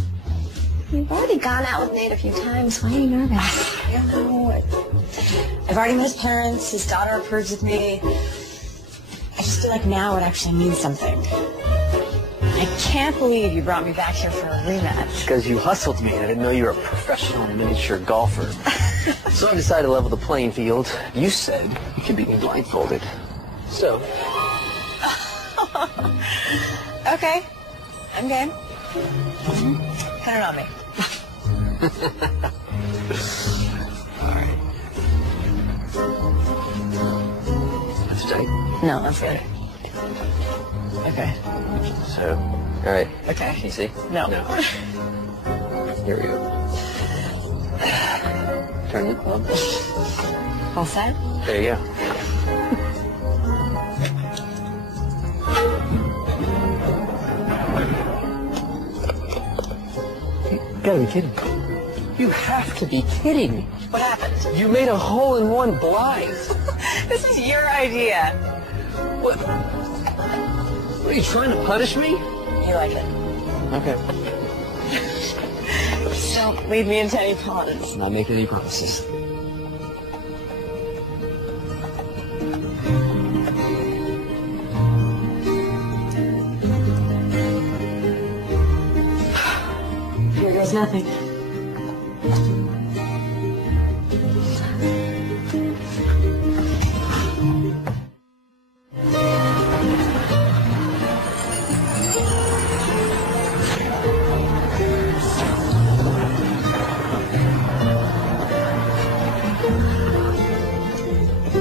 You've already gone out with Nate a few times. Why are you nervous? I don't know. I've already met his parents. His daughter approves of me. I just feel like now it actually means something. I can't believe you brought me back here for a rematch. Because you hustled me. I didn't know you were a professional miniature golfer. So I decided to level the playing field. You said you could beat me blindfolded. So. Okay. I'm game. Put it on me. All right. That's tight. No, that's good. Okay. So, all right. Okay. You see? No. Here we go. Turn it up. All set? There you go. You gotta be kidding me. You have to be kidding me. What happened? You made a hole-in-one blind. This is your idea. What? What, are you trying to punish me? You like it. Okay. Just don't lead me into any ponds. Not making any promises. Here goes nothing.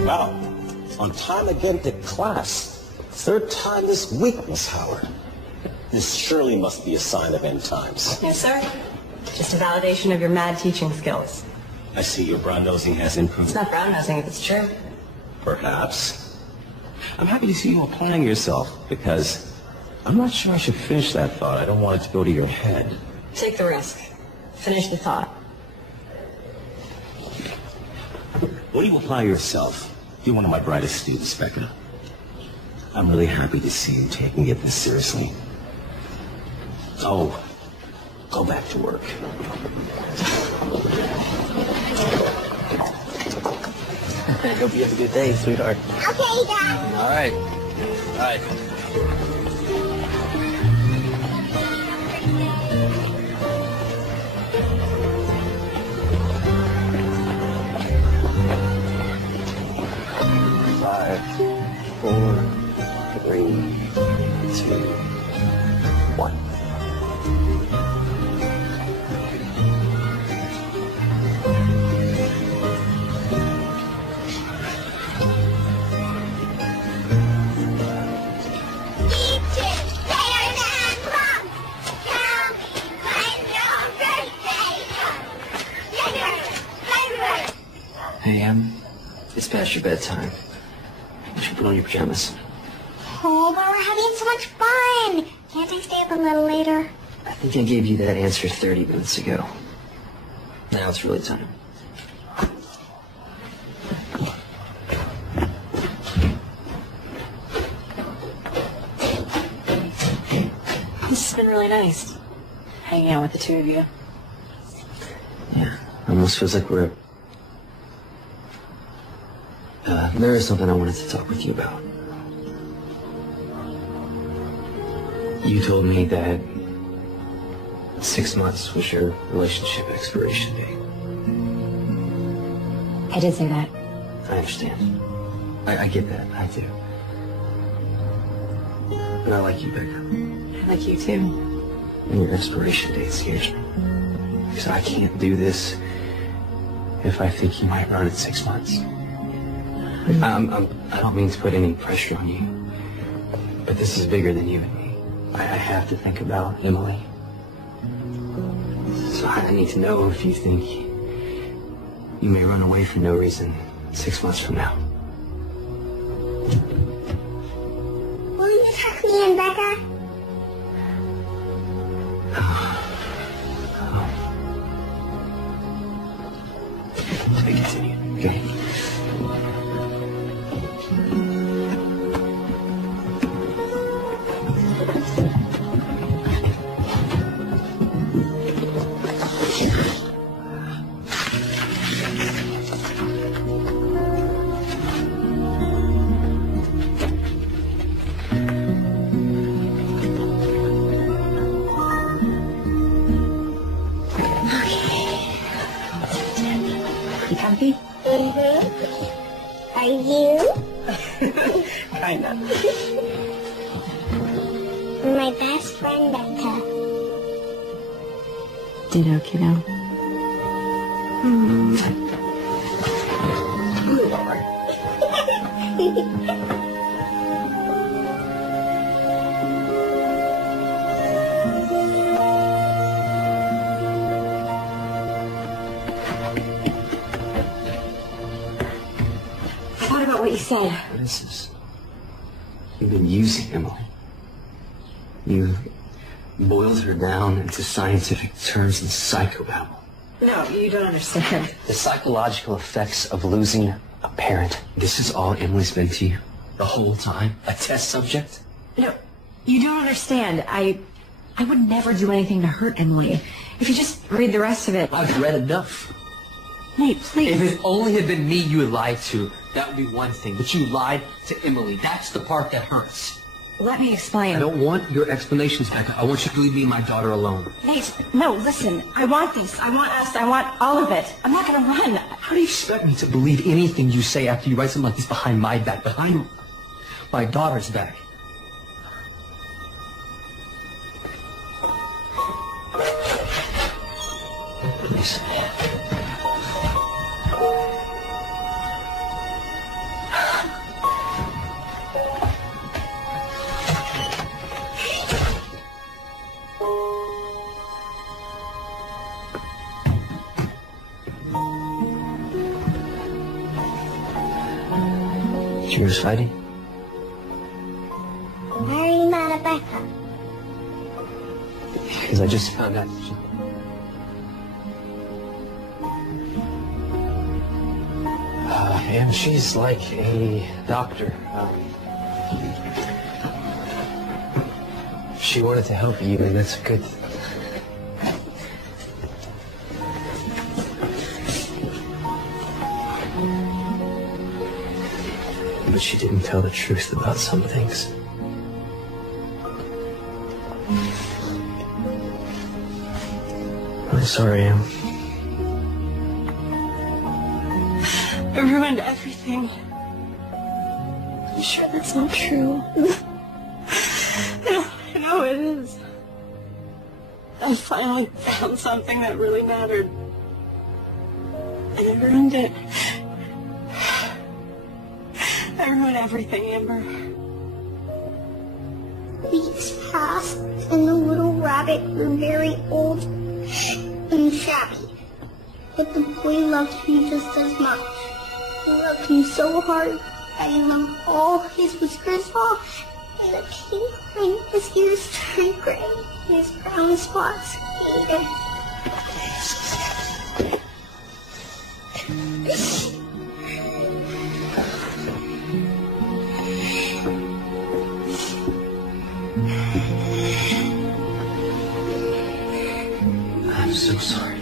Wow. On time again to class. Third time this week, Miss Howard. This surely must be a sign of end times. Yes, sir. Just a validation of your mad teaching skills. I see your brown nosing has improved. It's not brown nosing if it's true. Perhaps. I'm happy to see you applying yourself, because I'm not sure I should finish that thought. I don't want it to go to your head. Take the risk. Finish the thought. When you apply yourself, you're one of my brightest students, Becca. I'm really happy to see you taking it this seriously. Oh, go back to work. Hope you have a good day, sweetheart. Okay, Dad. All right. All right. Five, 4, 3, 2, 1. Hey, it's past your bedtime. You should put on your pajamas. Oh, but we're having so much fun. Can't I stay up a little later? I think I gave you that answer 30 minutes ago. Now it's really time. This has been really nice. Hanging out with the two of you. Yeah, almost feels like we're... there is something I wanted to talk with you about. You told me that 6 months was your relationship expiration date. I did say that. I understand. I get that. I do. But I like you, Becca. I like you too. And your expiration date scares me. Because I can't do this if I think you might run in 6 months. I don't mean to put any pressure on you, but this is bigger than you and me. I have to think about Emily. So I need to know if you think you may run away for no reason 6 months from now. Will you tuck me in, Becca? happy? Are you? Kinda. My best friend, Becca. Ditto, kiddo. What about what you said? What is this? You've been using Emily. You've boiled her down into scientific terms and psychobabble. No, you don't understand. The psychological effects of losing a parent. This is all Emily's been to you? The whole time? A test subject? No, you don't understand. I would never do anything to hurt Emily. If you just read the rest of it. I've read enough. Nate, please. If it only had been me you had lied to, that would be one thing. But you lied to Emily. That's the part that hurts. Let me explain. I don't want your explanations, Becca. I want you to leave me and my daughter alone. Nate, no, listen. I want these. I want us. I want all of it. I'm not going to run. How do you expect me to believe anything you say after you write something like this behind my back, behind my daughter's back? Please. She was fighting? Why are you mad at Becca? Because I just found out. And she's like a doctor. She wanted to help you, and that's a good thing. But she didn't tell the truth about some things. I'm sorry, Em. I ruined everything. I'm sure that's not true. I know it is. I finally found something that really mattered. And I ruined it. I ruined everything, Amber. Weeks passed, and the little rabbit grew very old and shabby. But the boy loved me just as much. He loved me so hard that he loved all his whiskers off, and the pink behind his ears turned gray, and his brown spots faded. I'm so sorry.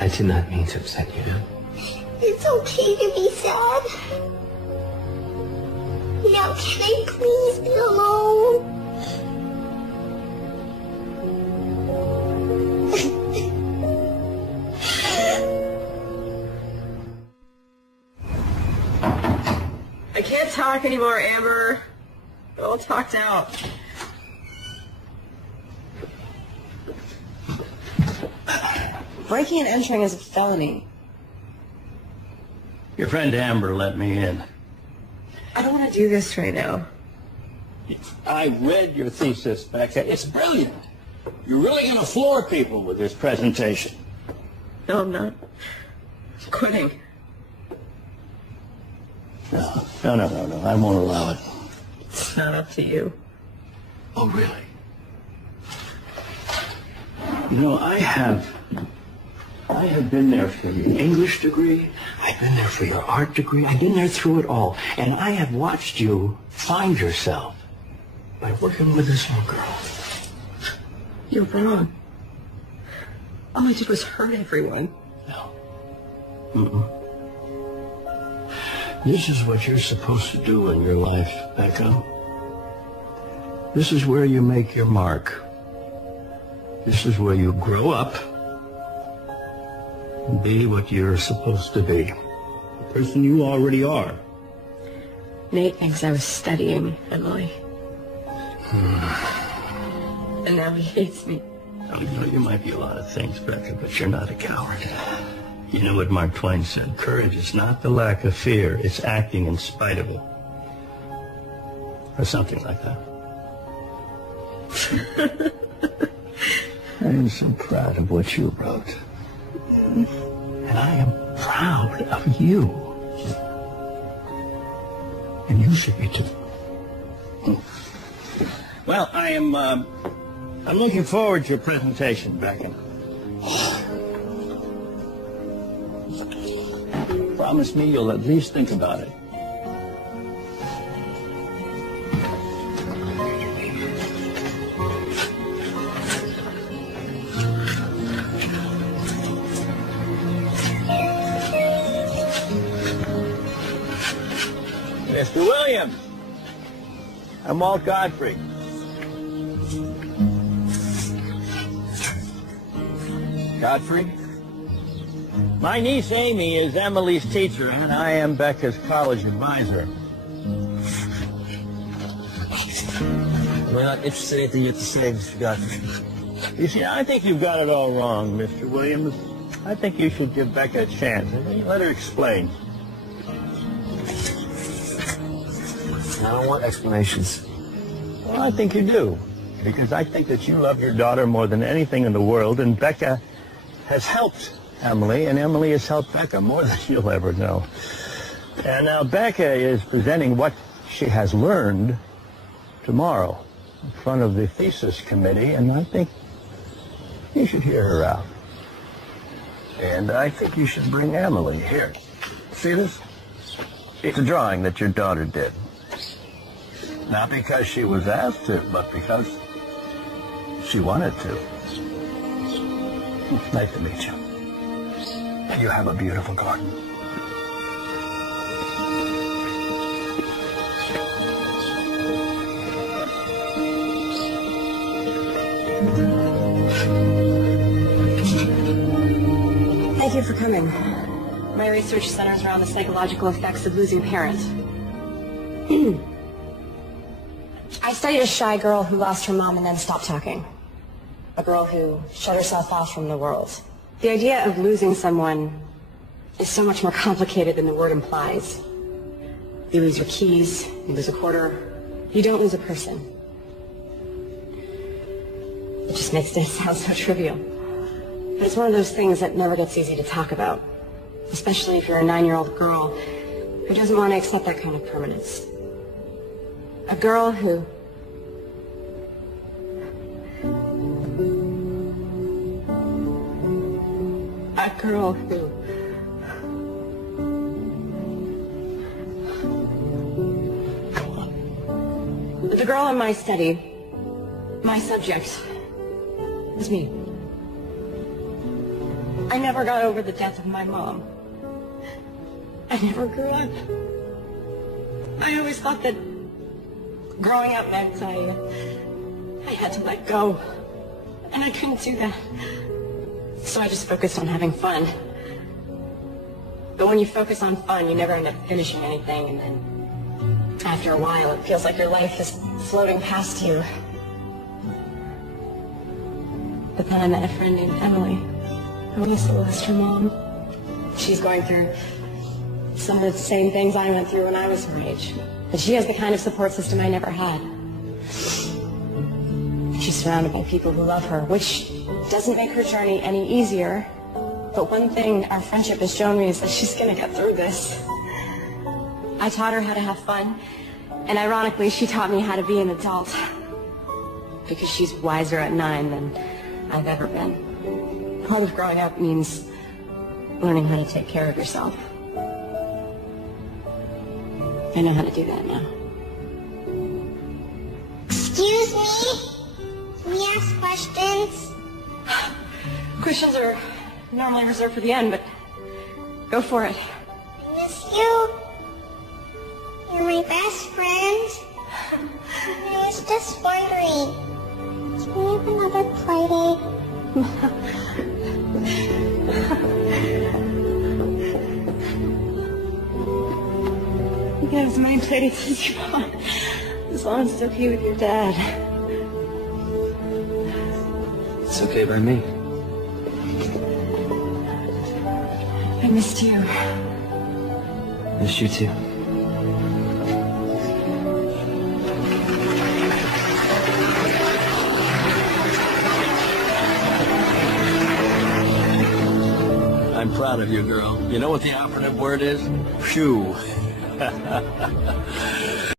I did not mean to upset you. It's okay to be sad. Now can I please be alone? I can't talk anymore, Amber. We're all talked out. Breaking and entering is a felony. Your friend Amber let me in. I don't want to do this right now. I read your thesis, Becca. It's brilliant. You're really going to floor people with this presentation. No, I'm not. I'm quitting. No. I won't allow it. It's not up to you. Oh, really? You know, I have been there for your English degree. I've been there for your art degree. I've been there through it all. And I have watched you find yourself by working with this one girl. You're wrong. All I did was hurt everyone. No. This is what you're supposed to do in your life, Becca. This is where you make your mark. This is where you grow up and be what you're supposed to be. person you already are. Nate thinks I was studying Emily. And now he hates me. Oh, you know, you might be a lot of things, Becca, but you're not a coward. You know what Mark Twain said, courage is not the lack of fear, it's acting in spite of it. Or something like that. I am so proud of what you wrote. And I am proud of you. And you should be too. Well, I'm looking forward to your presentation, Becca. Promise me you'll at least think about it. Mr. Williams, I'm Walt Godfrey. Godfrey? My niece Amy is Emily's teacher, and I am Becca's college advisor. We're not interested in anything you have to say, Mr. Godfrey. You see, I think you've got it all wrong, Mr. Williams. I think you should give Becca a chance. Let her explain. I don't want explanations. Well, I think you do, because I think that you love your daughter more than anything in the world, and Becca has helped Emily, and Emily has helped Becca more than you'll ever know. And now Becca is presenting what she has learned tomorrow in front of the thesis committee, and I think you should hear her out. And I think you should bring Emily here. See this? It's a drawing that your daughter did. Not because she was asked to, but because she wanted to. It's nice to meet you. And you have a beautiful garden. Thank you for coming. My research centers around the psychological effects of losing a parent. I studied a shy girl who lost her mom and then stopped talking. A girl who shut herself off from the world. The idea of losing someone is so much more complicated than the word implies. You lose your keys, you lose a quarter, you don't lose a person. It just makes it sound so trivial. But it's one of those things that never gets easy to talk about, especially if you're a 9-year-old girl who doesn't want to accept that kind of permanence. A girl who The girl in my study, my subject, was me. I never got over the death of my mom. I never grew up. I always thought that growing up meant I had to let go. And I couldn't do that. So I just focused on having fun. But when you focus on fun, you never end up finishing anything, and then after a while, it feels like your life is floating past you. But then I met a friend named Emily, who also lost her mom. She's going through some of the same things I went through when I was her age. But she has the kind of support system I never had. She's surrounded by people who love her, which doesn't make her journey any easier. But one thing our friendship has shown me is that she's going to get through this. I taught her how to have fun, and ironically, she taught me how to be an adult. Because she's wiser at 9 than I've ever been. Part of growing up means learning how to take care of yourself. I know how to do that now. Excuse me? Can we ask questions? Questions are normally reserved for the end, but go for it. I miss you. You're my best friend. I was just wondering, can we have another play date? can have as many playdates as you want, as long as it's okay with your dad. It's okay by me. I missed you. Miss you too. I'm proud of you, girl. You know what the operative word is? Phew.